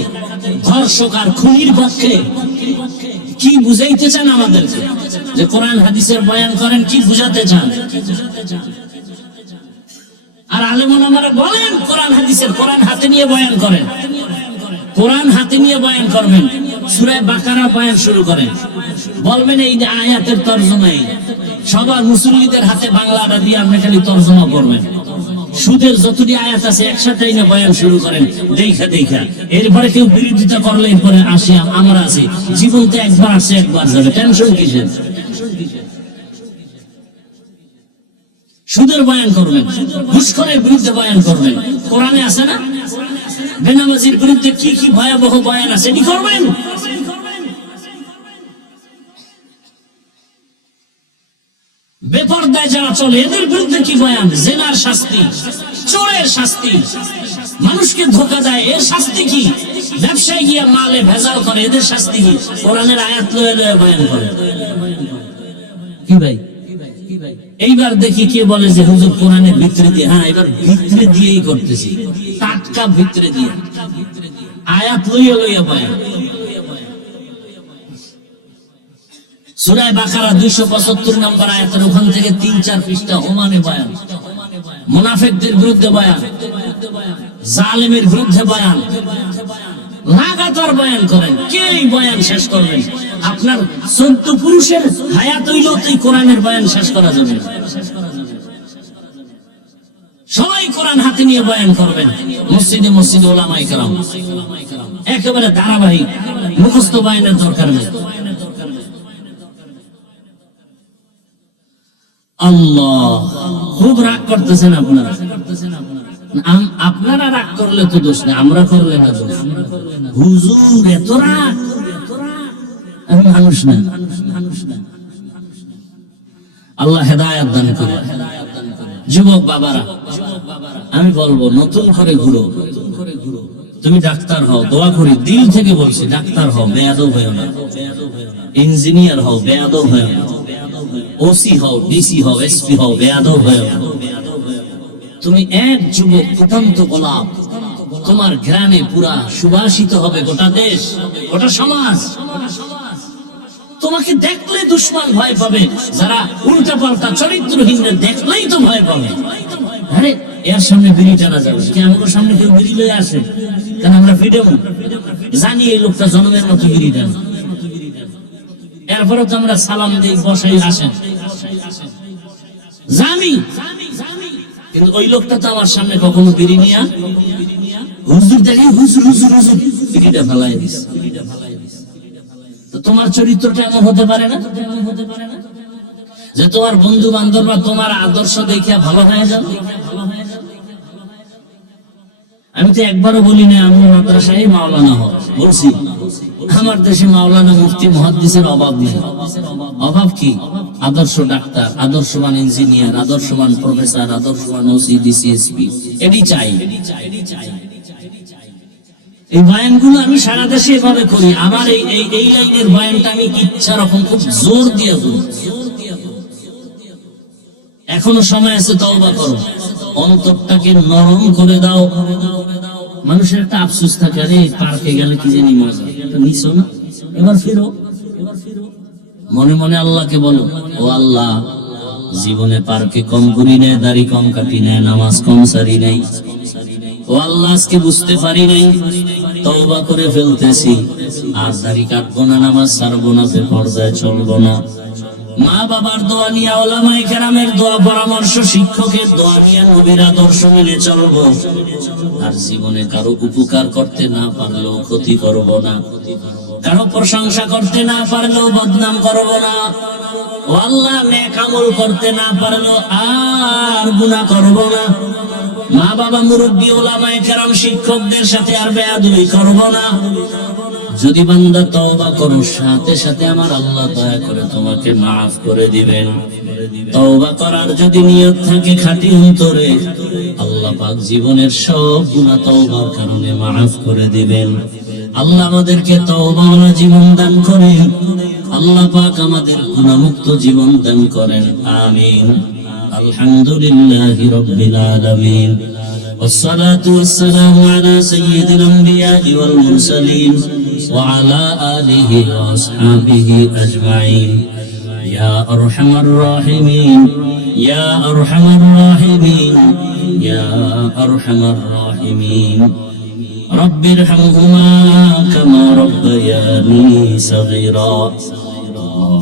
ধর্ষক আর খুনির পক্ষে? কি বুঝাইতে চান আমাদেরকে যে কোরআন হাদিসের বয়ান করেন? কি বুঝাতে চান? আর আলেম ওলামারা বলেন কোরআন হাদিসের, কোরআন হাতে নিয়ে বয়ান করেন, কোরআন হাতে নিয়ে বয়ান করবেন। সূরা বাকারা বয়ান শুরু করেন, বলবেন এই যে আয়াতের তরজমা। সবার মুসল্লিদের হাতে বাংলাটা দিয়ে আপনি খালি তরজমা করবেন। সুদের যতটি আয়াত আছে একসাথে না বয়ান শুরু করেন, দেখা দেখা। এরপরে কেউ বিরোধিতা করলে এরপরে আসি আমরা আছি। জীবনতে একবার আসে, একবার যাবে, টেনশন কিসের? সুদের বয়ান করবেন, ঘুষখোরের বিরুদ্ধে বয়ান করবেন। কোরআনে আছে না? বেনামাজির বিরুদ্ধে কি কি ভয়াবহ বয়ান আছে, এটি করবেন। বেপরদায় যারা চলে এদের বিরুদ্ধে কি বয়ান? জেনার শাস্তি, চোরের শাস্তি, মানুষকে ধোঁকা দেয় এর শাস্তি কি? ব্যবসায় গিয়ে মালে ভেজাল করে এদের শাস্তি কি? কোরআনের আয়াত লয়ে লয়ে বয়ান করে। কি ভাই? এইবার দেখি কে বলে যে হুজুর কোরআনের ভিতরে দিয়ে। হ্যাঁ, এবার ভিতরে দিয়েই করতেছি, টাটকা ভিতরে দিয়ে আয়াত লইয়া লইয়া বয়ান। সূরা বাকারা 275 নম্বর আয়াতের ওখান থেকে 3-4 পৃষ্ঠা ওমানে বয়ান, মুনাফিকদের বিরুদ্ধে বয়ান, জালেমের বিরুদ্ধে বয়ান, লাগাতার বয়ান করেন। কে এই বয়ান শেষ করবেন? আপনার 14 পুরুষের হায়াত হইলেও তো কোরআনের বয়ান শেষ করা যাবে না। সবাই কোরআন হাতে নিয়ে বয়ান করবেন, মসজিদে মসজিদে ওলামায়ে কেরাম, একেবারে ধারাবাহিক, মুখস্থ বয়ানের দরকার নেই। আল্লাহ, খুব রাগ করতেছেন আপনারা। আপনারা রাগ করলে তো দোষ নেই, আমরা করলে না দোষ। হুজুর এত রাগ, আমি মানুষ না। আল্লাহ হেদায়েত দান করে। যুবক বাবারা, আমি বলবো নতুন করে ঘুরো। তুমি ডাক্তার হও, দোয়া করি, দিল থেকে বলছি, ডাক্তার হও, বেয়াদব হও না। ইঞ্জিনিয়ার হও, বেয়াদব হও না। ওসি হও, ডিসি হও, এসপি হও, বেয়াদব হও না। তুমি এক যুবক, ফুটন্ত গোলাপ, তোমার গ্রামে পুরা সুবাসিত হবে গোটা দেশ, গোটা সমাজ। তোমাকে দেখলে দুশ্মন ভয় পাবে, যারা উল্টা পাল্টা চরিত্রহীনদের দেখলেই তো ভয় পাবে। আরে এর সামনে বিড়ি টানা যাবে কি? আমার সামনে কেউ বিড়ি লয়ে আসে কেন? আমরা ভিডিও জানি এই লোকটা জনমের মতো বিড়ি টানে, এরপরে তো আমরা সালাম দিই, বসাই, আসেন, জানি। কিন্তু ওই লোকটা তো আমার সামনে কখনো বিড়ি নিয়া হুজুর দেখে হুজুর হুজুর হুজুর বিড়িটা ফেলাই দিস। তো তোমার চরিত্রটা এমন হতে পারে না যে তোমার বন্ধু বান্ধবরা তোমার আদর্শ দেখে ভালো হয়ে যাবে? আমি তো একবারও বলি না আমি মাদ্রাসায় মাওলানা হব, বলছি আমার দেশে মাওলানা, মুফতি, মুহাদ্দিসের অভাব নেই। অভাব কি? আদর্শ ডাক্তার, আদর্শবান ইঞ্জিনিয়ার, আদর্শবান প্রফেসর, আদর্শবান ওসি, ডিসি, এসপি, এটি চাই। এই বয়ানগুলো আমি সারা দেশে এভাবে করি। আমার এই লাইনের বয়ানটা আমি ইচ্ছা রকম খুব জোর দিয়ে করি। এখনো সময় আছে, তওবা করো। অন্তরটাকে নরম করে দাও। মানুষের একটা আফসোস থাকে, আরে পার্কে গেলে কি জানি মজা, এটা নিছো না, এবার ফিরো। মনে মনে আল্লাহকে বলো, ও আল্লাহ, জীবনে পার্কে কম ঘুরি নাই, দাড়ি কম কাটি নাই, নামাজ কম সারি নাই। ও আল্লাহ, আজকে বুঝতে পারি নাই, তওবা করে ফেলতেছি, আর দাড়ি কাটবো না, নামাজ ছাড়বো না, বেপরদায় চলবো না। মা বাবার দোয়া নিয়ে, ওলামায়ে কেরামের দোয়া পরামর্শ, শিক্ষকের দোয়া নিয়ে নবীর আদর্শ মেনে চলবো। আর জীবনে কারো উপকার করতে না পারলেও ক্ষতি করব না, কারো প্রশংসা করতে না পারলেও বদনাম করব না। ও আল্লাহ, নেক আমল করতে না পারলেও আর গুনাহ করব না। মা বাবা, মুরব্বী, ওলামায়ে কেরাম, শিক্ষকদের সাথে আর বেয়াদবি করব না। যদি বান্দা তওবা করো, সাথে সাথে আমার আল্লাহ দয়া করে তোমাকে মাফ করে দিবেন। তওবা করার যদি নিয়ত থাকে খাঁটি অন্তরে, আল্লাহ পাক জীবনের সব গুনাহ তওবার কারণে মাফ করে দিবেন। আল্লাহ আমাদেরকে তওবাওয়ালা জীবন দান করেন। আল্লাহ পাক আমাদের গুনাহমুক্ত জীবন দান করেন। আমিন। আলহামদুলিল্লাহি রাব্বিল আলামিন। والصلاة والسلام على سيد الأنبياء والمرسلين وعلى آله وأصحابه أجمعين. يا أرحم الراحمين، يا أرحم الراحمين، يا أرحم الراحمين. رب ارحمهما كما ربياني صغيرا.